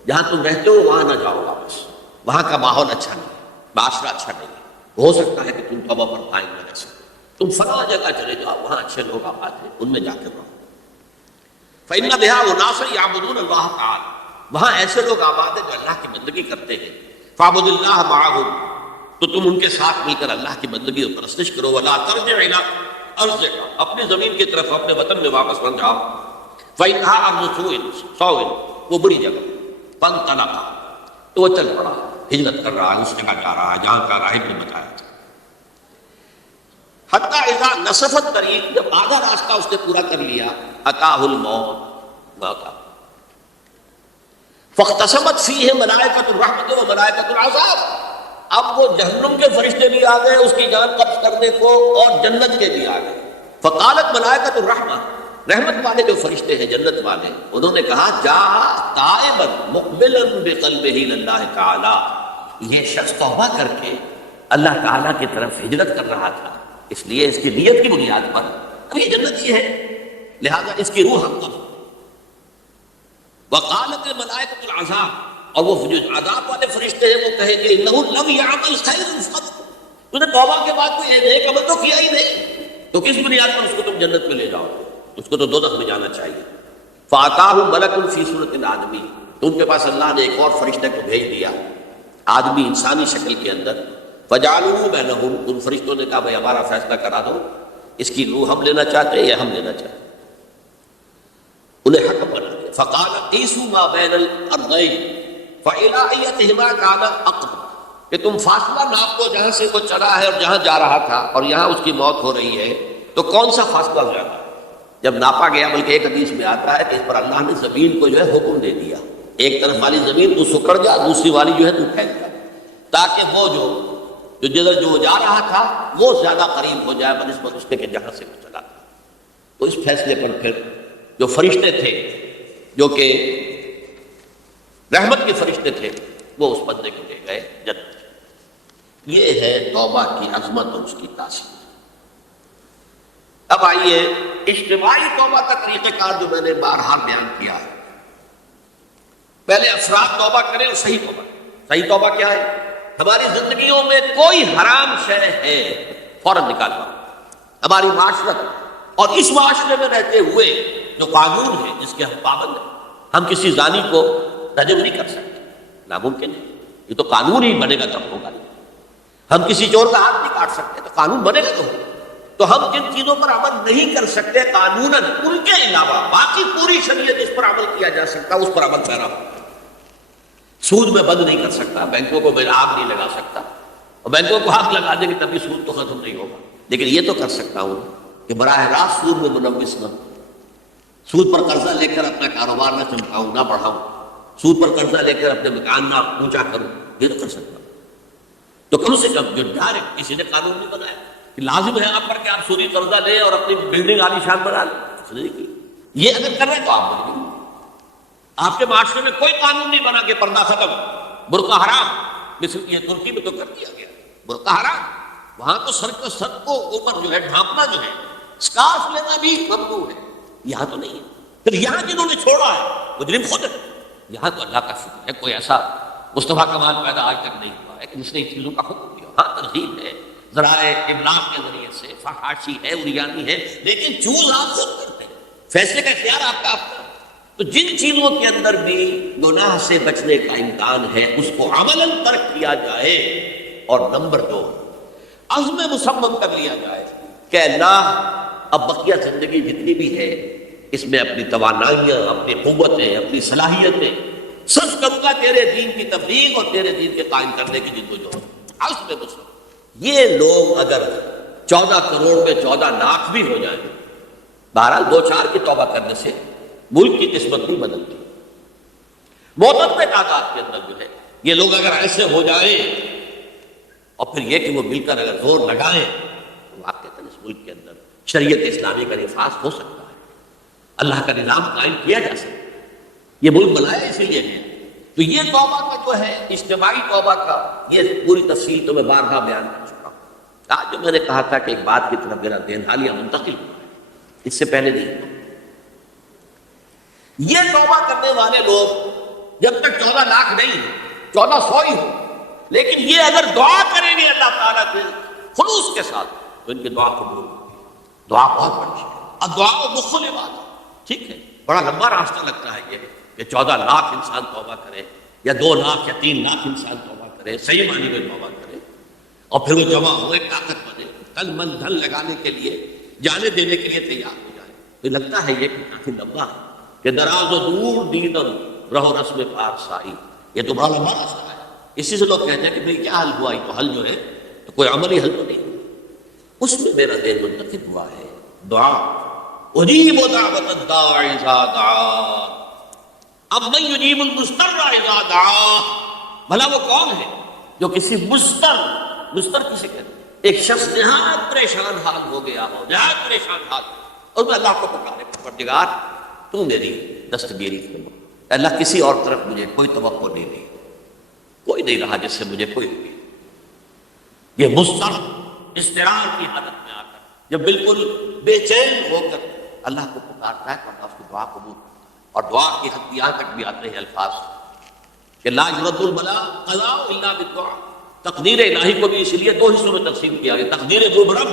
جہاں تم رہتے ہو وہاں نہ جاؤ واپس، وہاں کا ماحول اچھا نہیں، معاشرہ اچھا نہیں ہے، ہو سکتا ہے کہ تم توبہ پر قائم نہ رہ سکو، تم فلاں جگہ چلے جاؤ وہاں اچھے لوگ آباد ہیں ان میں جا کے رہو. فإن بها أناسا يعبدون الله تعالی، وہاں ایسے لوگ آباد ہیں جو اللہ کی بندگی کرتے ہیں. فاعبد اللہ معهم، تو تم ان کے ساتھ مل کر اللہ کی بندگی اور پرستش کرو. ولا ترجع الى ارضک، اپنی زمین کی طرف اپنے وطن میں واپس نہ جاؤ. فإنها ارض سوء، وہ بری جگہ. فانطلقا، تو وہ چل پڑا، ہجرت کر رہا ہے، اس جگہ جا رہا ہے جہاں کا راہب نے بتایا تھا. حتی اذا نصف الطریق، جب آدھا راستہ اس نے پورا کر لیا، اتاہ الموت، موت آ گئی. فاختصمت فیہ ملائکۃ الرحمۃ و ملائکۃ العذاب، اب وہ جہنم کے فرشتے بھی آ گئے اس کی جان قبض کرنے کو اور جنت کے بھی آ گئے. فقالت ملائکۃ الرحمہ، رحمت والے جو فرشتے ہیں جنت والے، انہوں نے کہا جا تائبا مقبلا بقلبہ اللہ تعالی، یہ شخص توبہ کر کے اللہ تعالیٰ کی طرف ہجرت کر رہا تھا، اس لیے اس کی نیت کی بنیاد پر اب یہ جنتی ہے، لہذا اس کی روح ہم کو. وقالت ملائکۃ العذاب، اور وہ جو عذاب والے فرشتے ہیں وہ کہیں گے انہ لم یعمل خیرا قط، تو نے توبہ کے بعد کوئی نیک عمل تو کیا ہی نہیں، تو کس بنیاد پر اس کو تم جنت میں لے جاؤ، اس کو تو دوزخ میں جانا چاہیے. فاتاہ ملک فی صورت الآدمی، تو ان کے پاس اللہ نے ایک اور فرشتے کو بھیج دیا آدمی انسانی شکل کے اندر. فجعلوا بینہم، ان فرشتوں نے کہا بھائی ہمارا فیصلہ کرا دو، اس کی روح ہم لینا چاہتے ہیں یا ہم لینا چاہتے ہیں. انہیں حکم بنا دیا. فقال قیسوا ما بین الارضین فإلی ایتہما کان اقرب، کہ تم فاصلہ ناپ کو جہاں سے وہ چلا ہے اور جہاں جا رہا تھا اور یہاں اس کی موت ہو رہی ہے، تو کون سا فاصلہ زیادہ ہے. جب ناپا گیا، بلکہ ایک حدیث میں آتا ہے کہ اس پر اللہ نے زمین کو جو ہے حکم دے دیا، ایک طرف والی زمین تو سکڑ جا، دوسری والی جو ہے تو پھیل جا، تاکہ وہ جو جدھر جو جا رہا تھا وہ زیادہ قریب ہو جائے بنسبت اس کے کہ جہاں سے وہ چلا تھا. تو اس فیصلے پر پھر جو فرشتے تھے جو کہ رحمت کے فرشتے تھے وہ اس بندے کو لے گئے جنت. یہ ہے توبہ کی عظمت اور اس کی تاثیر. اب آئیے اجتماعی توبہ کا طریقہ کار جو میں نے بارہا بیان کیا ہے. پہلے افراد توبہ کریں اور صحیح توبہ. صحیح توبہ کیا ہے؟ ہماری زندگیوں میں کوئی حرام شے ہے فوراً نکالنا. ہماری معاشرت اور اس معاشرے میں رہتے ہوئے جو قانون ہے جس کے ہم پابند ہیں، ہم کسی زانی کو رجم نہیں کر سکتے، ناممکن ہے، یہ تو قانون ہی بنے گا تب ہوگا. ہم کسی چور کا ہاتھ نہیں کاٹ سکتے، تو قانون بنے گا تو ہوگا. تو ہم جن چیزوں پر عمل نہیں کر سکتے قانوناً، ان کے علاوہ باقی پوری شریعت جس پر عمل کیا جا سکتا اس پر عمل پیرا ہوتا ہے. سود میں بند نہیں کر سکتا، بینکوں کو میں آگ نہیں لگا سکتا، اور بینکوں کو آگ لگا دیں گے تبھی سود تو ختم نہیں ہوگا. لیکن یہ تو کر سکتا ہوں کہ براہ راست سود میں ملوث نہ، سود پر قرضہ لے کر اپنا کاروبار نہ چمکاؤں، نہ بڑھاؤں، سود پر قرضہ لے کر اپنے مکان نہ اونچا کروں، یہ تو کر سکتا ہوں. تو کم سے کم جو ڈائریکٹ کسی نے قانون نہیں بنایا کہ لازم ہے آپ پر کہ آپ سودی قرضہ لیں اور اپنی بلڈنگ عالی شان بنا لیں، اس نے نہیں کی. یہ اگر کر رہے ہیں تو آپ بن گئے. آپ کے معاشرے میں کوئی قانون نہیں بنا کہ پردہ ختم، برقع حرام، مثل یہ ترکی میں تو کر دیا گیا برقع حرام. وہاں تو سر کو اوپر جو ہے ڈھانپنا جو ہے، اسکارف لینا بھی ممنوع ہے، یہاں تو نہیں ہے. پھر یہاں جنہوں نے چھوڑا ہے مجرم خود ہے. یہاں تو اللہ کا شکر ہے کوئی ایسا مصطفیٰ کمال پیدا آج تک نہیں ہوا ہے کہ جس نے ان چیزوں کا حکم دیا. ہاں ترغیب ہے، ذرائع ابلاغ کے ذریعے سے، فحاشی ہے، اریانی ہے، لیکن چوز آپ خود کرتے ہیں، فیصلے کا اختیار آپ کا. تو جن چیزوں کے اندر بھی گناہ سے بچنے کا امکان ہے اس کو عملاً ترک کیا جائے. اور نمبر 2، عزم مصمم کر لیا جائے کہ اللہ اب بقیہ زندگی جتنی بھی ہے اس میں اپنی توانائیاں، اپنی قوتیں، اپنی صلاحیتیں صرف کروں گا تیرے دین کی تبلیغ اور تیرے دین کے قائم کرنے کی جدوجہد. عزم مصمم. یہ لوگ اگر 14 کروڑ میں 14 لاکھ بھی ہو جائیں، بہرحال 2-4 کی توبہ کرنے سے ملک کی قسمت نہیں بدلتی، معتدل تعداد کے اندر جو ہے یہ لوگ اگر ایسے ہو جائیں، اور پھر یہ کہ وہ مل کر اگر زور لگائیں تو واقعتاً اس ملک کے اندر شریعت اسلامی کا نفاذ ہو سکتا ہے، اللہ کا نظام قائم کیا جا سکتا ہے۔ یہ ملک بنایا اسی لیے ہے۔ تو یہ توبہ کا جو ہے اجتماعی توبہ کا یہ پوری تفصیل تو میں بارہا بیان کر چکا ہوں۔ آج جو میں نے کہا تھا کہ ایک بات کی طرف میرا ذہن حالیہ منتقل ہوا ہے، اس سے پہلے نہیں۔ یہ توبہ کرنے والے لوگ جب تک 14 لاکھ نہیں 1400 ہی ہو، لیکن یہ اگر دعا کریں گے اللہ تعالیٰ کے خلوص کے ساتھ تو ان کی دعا قبول ہوگی۔ دعا بہت بڑی ہے، اب دعا و مخل عبادت، ٹھیک ہے، بڑا لمبا راستہ لگتا ہے یہ کہ 14 لاکھ انسان توبہ کرے یا 2 لاکھ یا 3 لاکھ انسان توبہ کرے، صحیح معنی میں توبہ کرے، اور پھر وہ جمع ہوئے طاقت بنے، تن من دھن لگانے کے لیے، جانے دینے کے لیے تیار ہو جائے۔ تو لگتا ہے یہ کہ کافی لمبا ہے کہ دراز و دور دیدن رہو رسم پارسائی، یہ تو بڑا لمبا راستہ ہے۔ اسی سے لوگ کہتے ہیں کہ بھئی کیا حل ہوا، تو حل جو ہے تو کوئی عملی حل تو نہیں ہوا۔ اس میں میرا ذہن منتقل ہوا ہے دعا، اجیب دعوت الداع اذا دعا، اب من یجیب المضطر اذا دعا، بھلا وہ کون ہے جو کسی مضطر کسے کہتے ہیں، ایک شخص نہایت پریشان حال ہو گیا ہو، نہایت پریشان حال، اور میں اللہ کو پکارے، پروردگار تو میری دستگیری فرما، اللہ کسی اور طرف مجھے کوئی توقع نہیں رہی، کوئی نہیں رہا جس سے مجھے کوئی امید۔ یہ مضطر اضطرار کی حالت میں آ کر جب بالکل بے چین ہو کر اللہ کو پکارتا ہے تو اللہ اس کی دعا قبول کرتا ہے، اور دعا کی حد یہاں تک بھی آتے ہیں الفاظ کہ لا یرد البلاء قضاء الا بالدعاء، تقدیر الہی کو بھی اس لیے 2 حصوں میں تقسیم کیا گیا، تقدیر مبرم،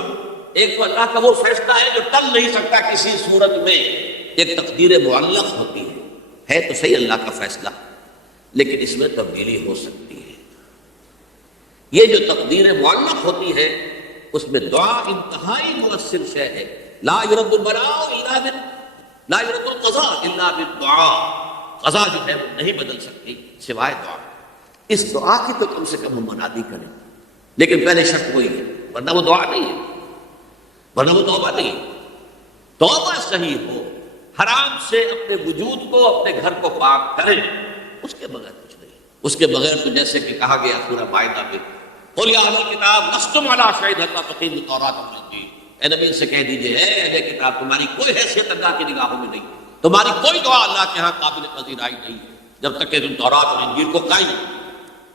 ایک تو اللہ کا وہ فیصلہ ہے جو ٹل نہیں سکتا کسی صورت میں، ایک تقدیر معلق ہوتی ہے تو صحیح اللہ کا فیصلہ، لیکن اس میں تبدیلی ہو سکتی ہے۔ یہ جو تقدیر معلق ہوتی ہے اس میں دعا انتہائی مؤثر شے ہے، لا یرد البلاء الا لا یرد القضاء الا بالدعاء، قضا جو ہے وہ نہیں بدل سکتی سوائے دعا۔ اس دعا کی تو کم سے کم ہم منادی کریں، لیکن پہلے شرط وہی ہے، ورنہ وہ دعا نہیں ہے، ورنہ وہ توبہ نہیں ہے۔ توبہ صحیح ہو، حرام سے اپنے وجود کو اپنے گھر کو پاک کریں، اس کے بغیر کچھ نہیں۔ اس کے بغیر تو جیسے کہ کہا گیا سورہ مائدہ میں قل یا اہل الکتاب لستم علی شیء حتی تقیموا التوراۃ والانجیل، اے نبی سے کہہ دیجئے اے اہل کتاب تمہاری کوئی حیثیت اللہ کی نگاہوں میں نہیں، تمہاری کوئی دعا اللہ کے ہاں قابل پذیرائی نہیں جب تک کہ تم تورات اور انجیل کو قائم۔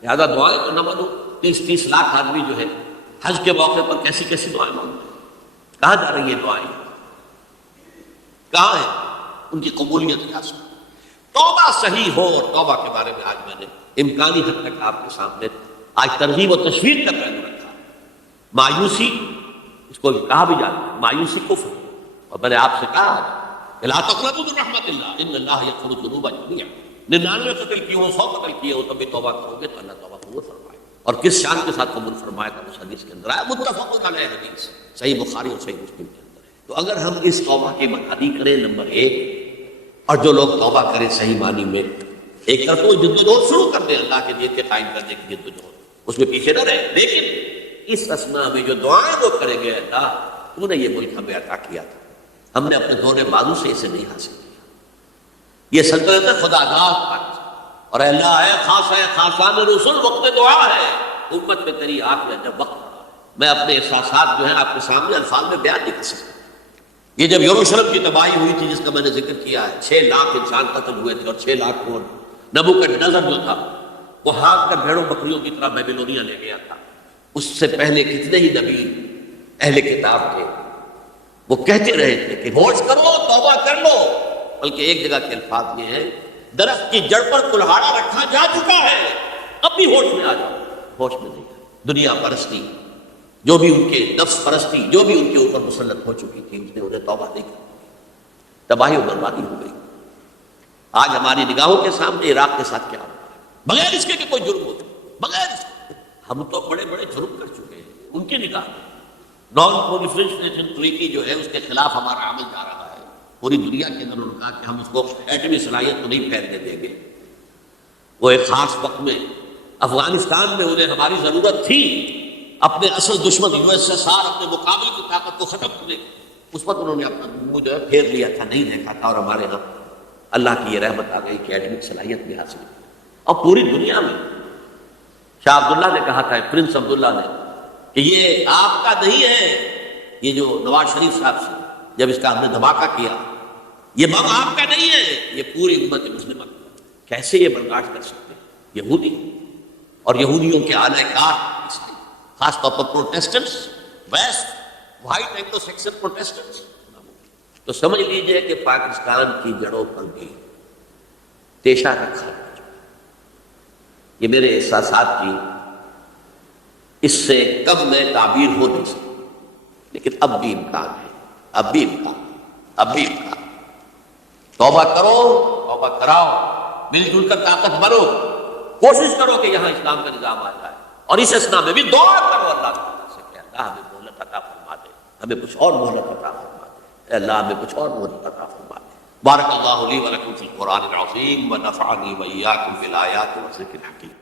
لہٰذا دعائیں تو نہ مانو، 30 لاکھ آدمی جو ہے حج کے موقع پر کیسی کیسی دعائیں مانگتے ہیں، کہاں جا رہی ہے دعائیں، کہاں ہے ان کی قبولیت کیا سن۔ توبہ صحیح ہو، اور توبہ کے بارے میں آج میں نے امکانی حد تک آپ کے سامنے آج ترغیب و تشویق کا پہلو رکھا۔ مایوسی اس کو کہا بھی جاتا ہے، مایوسی کفر، اور میں نے آپ سے کہا لا تقنطوا من رحمت اللہ ان اللہ یغفر الذنوب جميعا، 99 قتل کیے ہو 100 قتل کیے ہو تب بھی توبہ کرو گے تو اللہ توبہ قبول فرمائے، اور کس شان کے ساتھ قبول فرمائے گا اس حدیث کے اندر آیا، متفق علیہ حدیث، صحیح بخاری اور صحیح مسلم کے اندر ہے۔ تو اگر ہم اس توبہ کی منادی کریں نمبر 1، اور جو لوگ توبہ کریں صحیح معنی میں ایک طرف وہ جدوجہد شروع کر دیں اللہ کے دین کے قائم کرنے کی جدوجہد، اس میں پیچھے نہ رہے، لیکن اس اسنا میں جو دعائیں وہ کریں گے اللہ تو نے یہ ملک ہمیں عطا کیا تھا، ہم نے اپنے دور بازو سے اسے نہیں حاصل کیا، یہ سلطنت خدا داد پاک، اور اے اللہ اے خاصان رسول وقت دعا ہے، امت میں تیری آنکھ میں جب وقت میں اپنے احساسات جو ہیں آپ کے سامنے الفاظ میں بیان نہیں کر سکتا۔ یہ جب یروشلم کی تباہی ہوئی تھی جس کا میں نے ذکر کیا ہے، 6 لاکھ انسان قتل ہوئے تھے، اور 6 لاکھ کو نبوکدنضر جو تھا وہ ہاتھ کر بھیڑوں بکریوں کی طرح بیبلونیا لے گیا تھا، اس سے پہلے کتنے ہی نبی اہل کتاب تھے، وہ کہتے رہے تھے کہ ہوش کرو توبہ کر لو، بلکہ ایک جگہ کے الفاظ یہ ہے درخت کی جڑ پر کلہاڑا رکھا جا چکا ہے، اب بھی ہوش میں آ جاؤ، ہوش میں نہیں آئے۔ دنیا پرستی جو بھی ان کے نفس پرستی جو بھی ان کے اوپر مسلط ہو چکی تھی اس نے انہیں توبہ نہیں کی، تباہی و بربادی ہو گئی۔ آج ہماری نگاہوں کے سامنے عراق کے ساتھ کیا ہو رہا ہے، بغیر اس کے کہ کوئی جرم ہو، بغیر اس کے ہم تو بڑے بڑے جرم کر چکے ہیں ان کی نگاہ میں۔ نان پرولیفریشن ٹریٹی جو ہے اس کے خلاف ہمارا عمل جا رہا ہے پوری دنیا کے اندر، انہوں نے کہا کہ ہم اس کو ایٹمی صلاحیت تو نہیں پھیلنے دیں گے۔ وہ ایک خاص وقت میں افغانستان میں انہیں ہماری ضرورت تھی، اپنے اصل دشمن USSR اپنے مقابل کی طاقت کو ختم کرنے اس وقت انہوں نے اپنا منہ جو ہے پھیر لیا تھا، نہیں دیکھا تھا، اور ہمارے یہاں اللہ کی یہ رحمت آ گئی کہ ایٹمک صلاحیت بھی حاصل کی، اور پوری دنیا میں شاہ عبداللہ نے کہا تھا، پرنس عبداللہ نے، کہ یہ آپ کا نہیں ہے، یہ جو نواز شریف صاحب سے جب اس کا ہم نے دھماکہ کیا، یہ بم آپ کا نہیں ہے، یہ پوری امت مسلمہ کا۔ کیسے یہ برداشت کر سکتے ہیں یہودی اور یہودیوں کے اعلی کار، خاص طور پر Protestants, West White Anglo Saxon Protestants. تو سمجھ لیجئے کہ پاکستان کی جڑوں پر بھی تیشہ رکھا۔ یہ میرے احساسات کی اس سے کم میں تعبیر ہو نہیں سکتی، لیکن اب بھی امکان ہے، اب بھی امکان۔ توبہ کرو، توبہ کراؤ، مل جل کر طاقت بنو، کوشش کرو کہ یہاں اسلام کا نظام آ جائے، اور اس اسنا میں بھی دعا کرو اللہ تعالیٰ سے کہ اللہ ہمیں مہلت عطا فرما دے، ہمیں کچھ اور مہلت عطا فرما دے، اے اللہ ہمیں کچھ اور مہلت عطا فرما دے۔ بارک اللہ لی ولکم فی القرآن العظیم ونفعنی وإیاکم بالآیات والذکر الحکیم۔